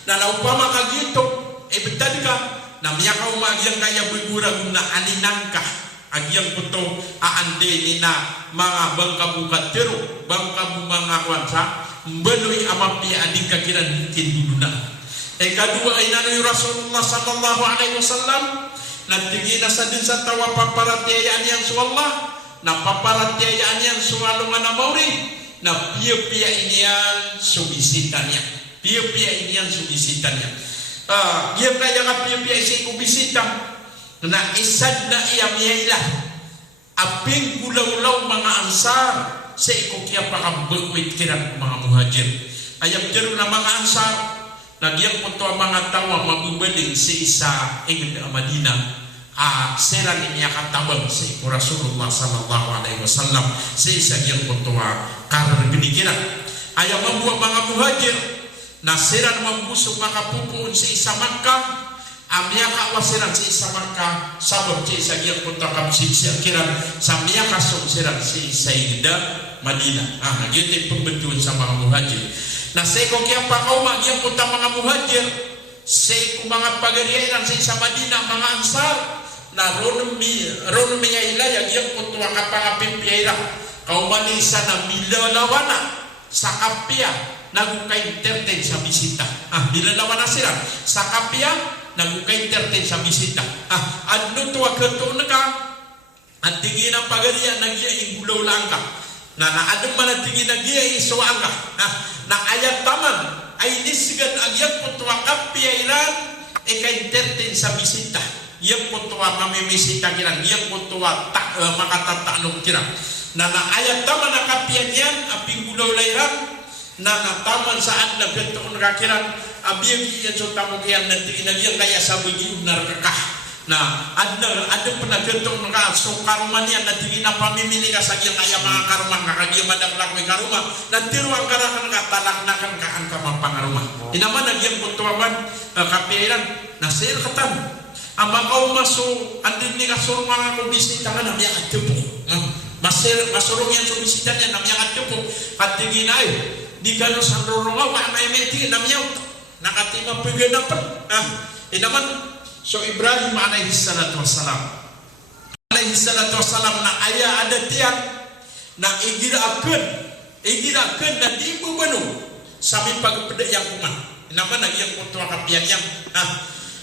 na upama kagito betadka na miyakaw maagyang kaya bigurag na aninangka agyang puto aande ni na mga bangkabukat pero bangkabu mga kwansa mbaloy amapi ading kakiran kinduduna. Kadua ay nanoy Rasulullah sallallahu alaihi wasallam nagtingin na sa din sa tawa paparatiyaan yan sa Allah na paparatiyaan yan sa alungan na mauri na piya-piya iniyan subisitan niya piya-piya iniyan subisitan niya iya kaya ka piya-piya siya kubisitan na isad na iya miyailah aping gulaw-law mga ansar sa ikukya pakabagwit kirang mga muhajir ayam jero na mga ansar nagyang po ang mga tawa mabubaling sa isa ingin na Madina serang niya katabang sa Rasulullah sallallahu alaihi wasallam sa isa yung po karar ginigiran ayaw mabuha mga muhajir na serang mambusog makapupuon sa isa Makkah amya kawasiran sa isa Makkah sabab sa isa yung po kamsikiran sa miya kasong sa isa ida Madina nagyutin pembentuan sa mga muhajir na seko kaya pa kau magyang punta mga muhajir seko mga pagarian sa isa Madina mga ansar na ron miya ilayag yung puntua kapangapimpiyaira kau manisa na milalawana sa kapya nagukay terten sa bisita milalawana sila sa kapya nagukay terten sa bisita adno tuwa keto naka at tingin ang pagarian nagyang gulaw lang ka na naadong manatingin nagyang isuang ka na ayat taman ay nisgan agyang putua kapiyairan kay terten sa bisita yang putua mamimisita kiran yang putua makatatanong kiran na ayat taman na kapiyan yan aping gulaw layran na nataman saan na bentoon kakiran abiyang iyan so tamo kiyan nanti inagyang kaya sa bagi unarkah na ada penagentong nga so karuman yan natingin na pamimili ka sa iyang ayam mga karumang kakagiyang madaglag may karuma nantiruang karakan ka talaknakan kaan ka mapangarumah inaman nagyang puntuawan kapiran na sir katan ang makaw maso andin ni kasur mga kubisita nga namya at tupo masurong yan so bisita niya namya at tupo at tingin ay di gano sa rurungaw may meti namya nakatima paganapan inaman so Ibrahim alaihi salatu wassalam na ayah ada tiang na igirakan na di bubanu sami pagpeda yang kuman naman nagyang kutua kapian yang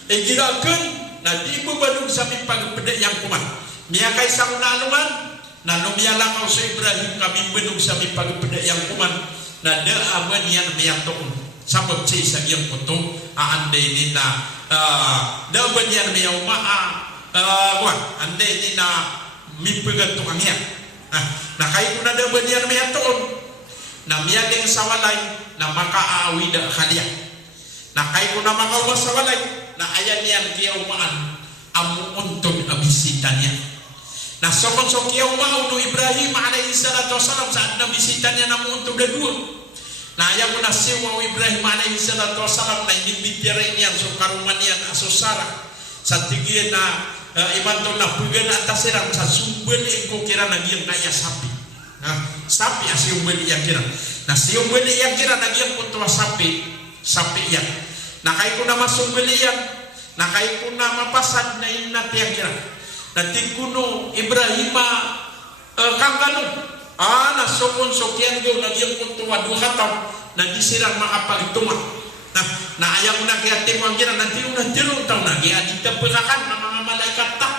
igirakan na di bubanu sami pagpeda yang kuman miya kay sang naluman na lumya lang ako sa Ibrahim kami benug sami pagpeda yang kuman na daaban yan miya toon sabab sa isang yang kuto aanday ni na daban yan may ande ni na mipigat to angya na kay kuna daban yan may atoon na miyadeng sawalay na makaawi da khalya na kay kuna makawas sawalay na ayan yan kiyaw maan amuuntog abisita niya na sokon so kiyaw mauno Ibrahim alaihi salatu wasalam saat na bisita niya na muuntog da dua na ayaw mo na siwa Ibrahim alaihi salatu wasalam na inibitirin yan so karuman yan asosara sa tigyan na imanto na pugan at tasirang sa sumbel ko kira nagyang kaya sapi sapi asiyong beli yang kira na siyong beli yang kira nagyang kutuwa sapi yan na kay ko na masumbeli yan na kay ko na mapasad na inat yang kira na tingkuno Ibrahim kang ganun na sokon sokyan go nagyang kutuwa duha taw na disirang makapagtuma na ayaw na kaya timang kira na tirong taw na kaya dita perakan na mga malaikat ta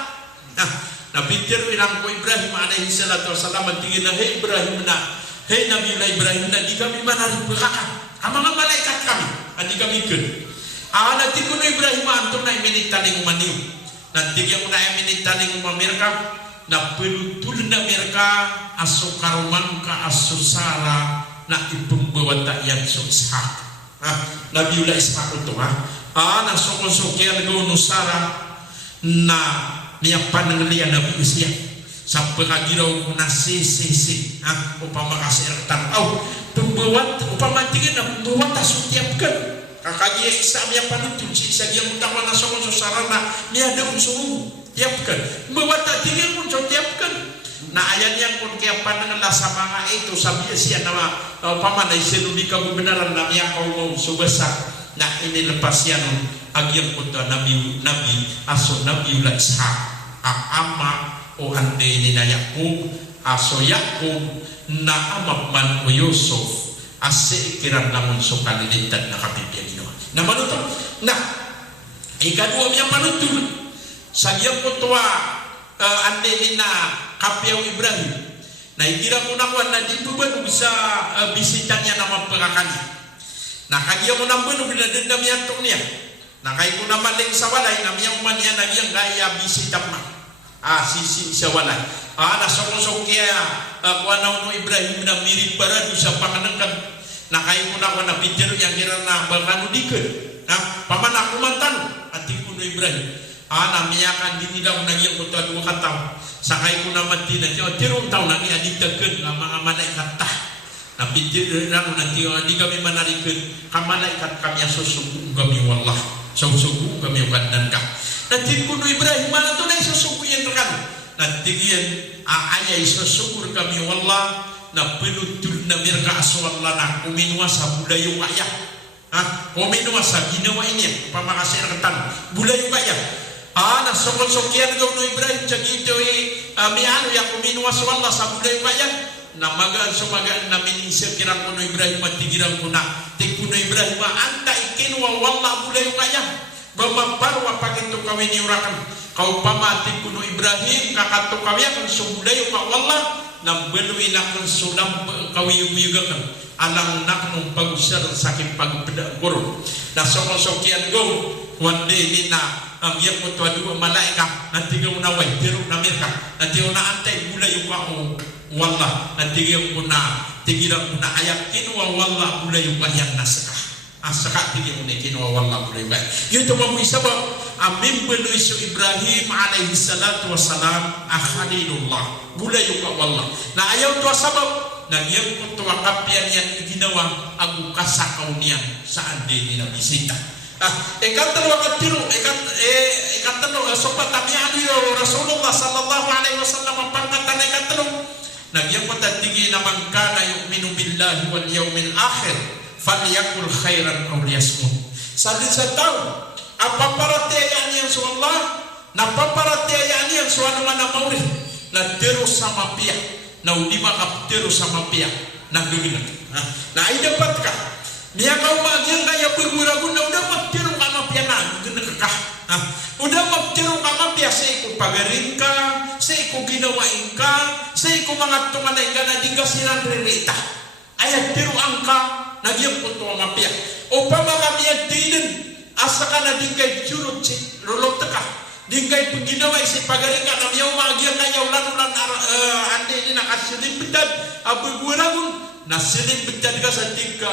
na bitir ilang ko Ibrahim alaihi salatu wasalam tingin na hey Ibrahim na hey Nabi Ibrahim na di kami manarik perakan ang mga malaikat kami di kami kun nanti ko na Ibrahim antong na iminitaling maniw nanti ko na iminitaling mamirka na penutul na mereka asokaruman ka asosara na ipumbawata yan suksak Nabiula Ishaq ito na sokon-sokyan go nusara na niya panangalian na buisya sa pagagiraw na sisi upama kasiratan upamatingin na pumbuwat asutiapkan kakagya isa niya panutul si isa niya utama na sokon-sosara na niya daun suruh tiapkan membata tingin pun tiapkan na ayan yang pun kaya pandangan sa mga ito sabi siya na pamanay sinuli ka kebenaran na niya kau mau subasa Nah ini lepas yan agyang kota nabi aso nabi ulah Ishak ama o ande ni na Yakub aso Yakub na amap man o Yusuf ase ikiran namun so kalilitan na kapibya ginawa na manuto na ikadua miya manuto sa gyang kota ande ni na kapyaw Ibrahim na ikira ko na kuan na dito ba bisa bisitan niya na mapakakani na kagya mo na bueno binadendam yan to niya na kay ko na maling sa walay na miyang man yan nagyang gaya bisitap na sisi sa walay na sokosok kaya kuan na no Ibrahim na mirip para do sa panganangkan na kay ko na kuan na pidero yang kira na balkano dikon pamanak kumantan ati ko no Ibrahim na miyakan din daw nagyang ko to dua kataw sakay ko naman din na tirong taon na niaditaken ng mga malaikat na pidero na nanti di kami manarikan kamalaikat kami susugo kami wallah susugo kami kandan ka nanti kuno Ibrahim mana to na susugo yan rekan nanti yan ayay susugo kami wallah na penutul na mirka aswallah na kuminwa sa bulayo kaya kuminwa sa ginawa ini pamakasir ketan bulayo kaya na sokol-sokian daw no Ibrahim jagito miano ya kuminwa aswallah sa bulayo kaya na magaan sumagaan na minisir kirang kuno Ibrahim at tigirang kuna tik kuno Ibrahim anta ikinwa wallah bulayo kaya bamaparwa paginto kawin yurakan kau pamatik kuno Ibrahim kakato kawin kan sumulayo ka wallah na beluwi na kan sulam kawiyugakan alang naknong pagusar sakit pagpeda guru na sokol-sokian go one day ni na ang iyang kutwa dua malaika nanti gaw na way pero na mirka nanti na antay bulayo ka wallah nanti gaw na tigirang na ayak kinwa wallah bulayo ka yang nasaka asaka tigirang na kinwa wallah bulayo ka yun ito mabuhi sabab amin beluwi so Ibrahim alaihi salatu wassalam akhalilullah bulayo ka wallah na ayaw to sabab nagyang kutwa kapyan yan ginawa ang kasakaw niya saan din na bisita ikatalo katiro ikatalo sopat tamiyado yo Rasulullah sallallahu alaihi wasallam ang pangkatan ikatalo nagyang patatigi naman kana yu'minu billahi wal yawmil akhir falyakul khairan aw liyasmut sadin sa tao apaparateyan yang sa Allah napaparateyan yang sa naman na mauri na tiro sama pia na udima kaptiro sama pia na guminat na ay dapat ka niya kau bagian kaya berguragun na udah magtiro ka mapyanan ka udah magtiro ka mapya sa iko pagaring ka sa iko ginawain ka sa iko mga tunganay ka na di ka silang ririta ayat tiro ang ka nagyang punto mapya o pa makamiyag tinin asa ka na di kay churut si lulot ka di kay pagginaway si pagaring ka na miyaw magian kaya ulan-ulan ande ni nakasilipitan abuguragun na silipitad ka sa tingka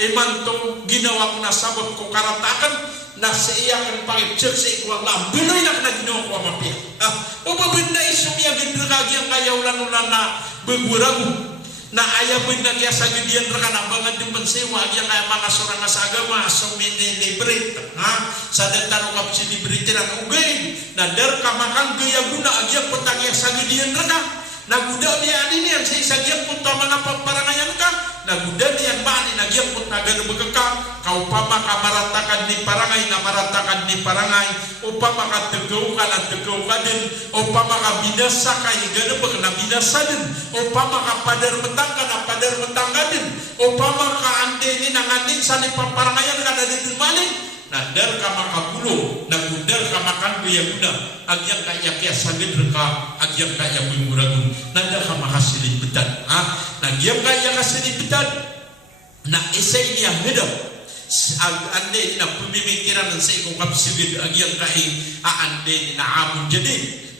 imantong ginawa ko na sabot ko karatakan na sa iyakan pangitsir sa ikwala biloy na ginawa ko mapia o babin na isumya gindrakagi ang kayaulan-ulan na beguragu na ayabin na kaya sa gidian raka na bangan di pansewa kaya kaya mga surang sa agama sumini librit sa datang ukap si librit na ugay na dar kamakang gaya guna agya petang sa gidian raka naguda niya ini yang sa isagyan punta mga pamparangayan ka naguda niyan mani nagyang punta gano ka kaupama ka maratakan ni parangay na maratakan ni parangay upama ka tegaw ka na tegaw ka din upama ka binasa ka gano ba na binasa din upama ka padar metang ka na padar metang ka din upama ka ande ni nanganin sa ni pamparangayan ka na din mani nadar ka makapulo nagudar ka makan kuya guna agyang kaya kaya sagid reka agyang kaya bumuragun nadar ka makasilid betan nagyang kaya kasilid betan na isay niya hedap ande na pemimikiran sa ikong kapsigid agyang kaya ande na amon jadi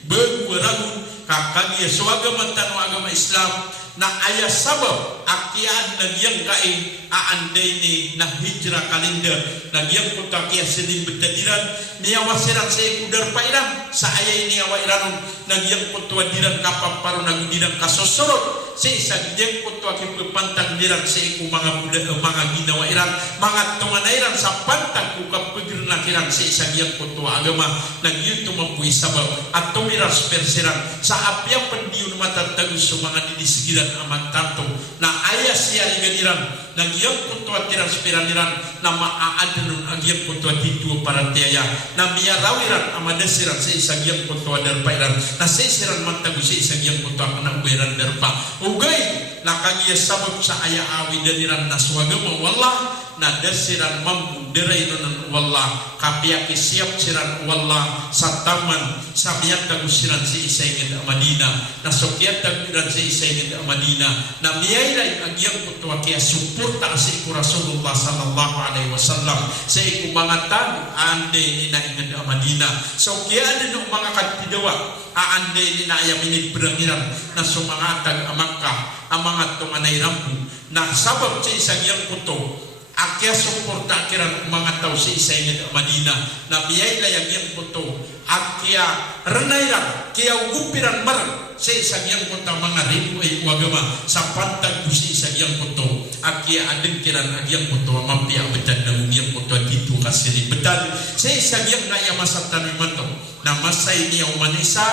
bumuragun kakagya so agama tanong agama Islam na ayah sabab akian nagyang kai aanday ni na hijrah kalender nagyang kota kia sedin betadiran niya wasiran sa ikudar pairan sa ayay niya wairanun nagyang kota diran kapaparo nagdiran kasosorot sa isang diyang kota kipapantang diran sa iku mga ginawa iran mga tunganairan sa pantang kukapagir na kiran sa isang diyang kota agama nagyang tumampuy sabab at tumiras persiran sa apyang pandiyon matatagus sa mga didisigiran amat tanto na ayah siari ganiran nagyang kutua tiran spiraniran nama aadunun agyang kutua titu para tiaya na miyarawiran amadesiran sa isagyang kutua derpairan na sa isiran mantagu sa isagyang kutua kanangberan derpa ugay nakagya sabab sa ayah awi daniran na swagama wallah na desiran mampu deray nun wallah kapiaki siap siran wallah sa taman sa biyak tagusiran si isaygid Madina na sukyat tagusiran si isaygid Madina na miyaylay agyang kutua kaya suporta si iku Rasulullah sallallahu alaihi wasallam sa iku mga tago ande ni na ingid Madina so kaya ano mga katidawa aande ni na ayaminid berangiran na sumangatag Makkah ang mga tumanay rampu na sabab sa isang iyang kuto akya suporta akiran mga tao sa isa ingid Madina na biyay layang iyang kuto akya renayran kaya ugupiran mar sa isang iyang kuto mga ribu ay wagama sa pantag sa isang iyang kuto akya adengkiran agyang kuto mampiya betan na iyang kuto dito kasiri betan sa isang iyang naya masatan mimanto na masay niya umanisa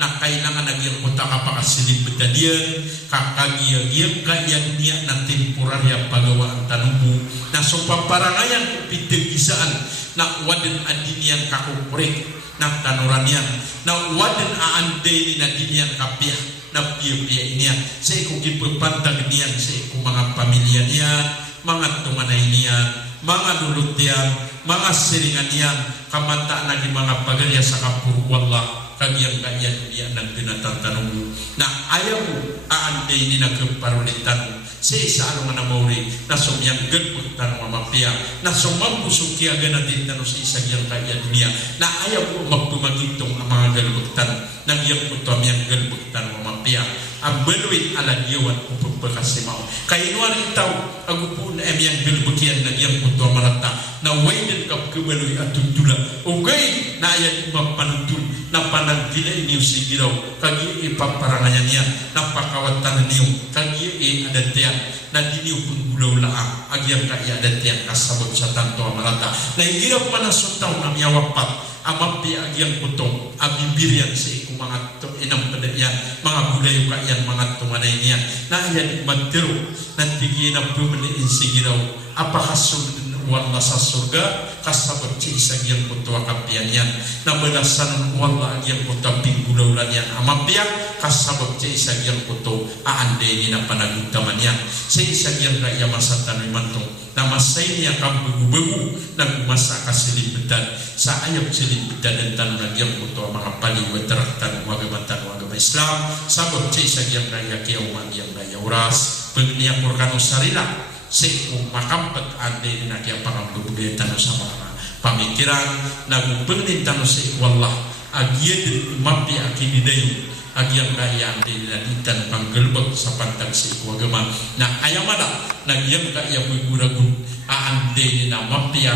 na kailangan nagyang kota kapakasilip betadian kakagiyag kaya dunia na temporarya pagawaan tanubu na sumpaparangayan pitigisaan na waden adinian kakukurik na tanuranian na waden aandeni na dinian kapiah na piya-piya inian sa iku gipapantag niyan sa iku mga pamilya niyan mga tumanay niyan mga lulutian mga siringan niyan kamata na di mga pagarya sa kapurwallah kagyang kaya dunia ng tinatantanong na ayaw aande ni nagparulitan sa isa ano nga namawri na sumyang gagpuntan mamapia na sumambusok kaya ganatin na sa isa gyang kaya dunia na ayaw magpumagitong ang mga galbagtan ng iyang putom yung galbagtan mamapia ang beluit ala diyawan upang pagkasimaw kainuan itaw ang upun ay miyang galbagyan ng iyang putom marata na wainin kap kebeluit at tutula okay na ayaw mapanutun na panagdila niyo sigiraw kagi ipaparanganyan niya napakawatan niyo kagi adantiyan na diniyo pun gulaw laang agyang kaya adantiyan kasabot sa tanto amalata na higiraw manasutaw na miyawapat amampi agyang putong abibirian sa iku mga inang padayan mga gulayo kayan mga tumanay niya na ayan magtiro nantigin na pumaliin sigiraw apakasunod wala sa surga kasabot si isang yang putua kapian yan na belasan wala yang putua pinggulaulan yan amapia kasabot si isang yang putu aande ni na panagutaman yan si isang yang raya masa tanay mantong na masay niya kang bugu-bugu na gumasa kasilipitan sa ayaw silipitan dan tanong yang putua mga paliwat teraktan wagamatan wagama Islam sabot si isang yang raya kiyawan yang raya uras pagniapurkan usarila si makampat ande na kaya pangambubugayan tanong sa mga pamikiran nagumpengin tanong sa ikwallah agya din mapi akinidayo agyang kaya ande na itan panggelbag sa pantang sa ikwagama na ayamada nagyang kaya buguragun aande na mapi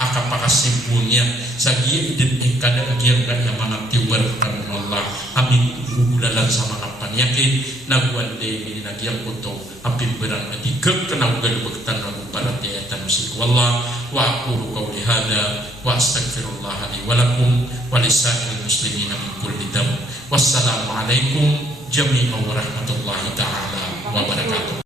akapakasimpunya sa giya din ikada agyang kaya mga tiwar ng Allah amin gugulalan sa mga panyakit nagwande ni nagyang utong apin berang adikag kenau galbagtan ng paratayatan musik wallah wa aqulu qawli hada wa astaghfirullah li wa lakum wa lisa'il muslimin min kulli dam wassalamu alaikum jami'an wa rahmatullahi ta'ala wa barakatuh.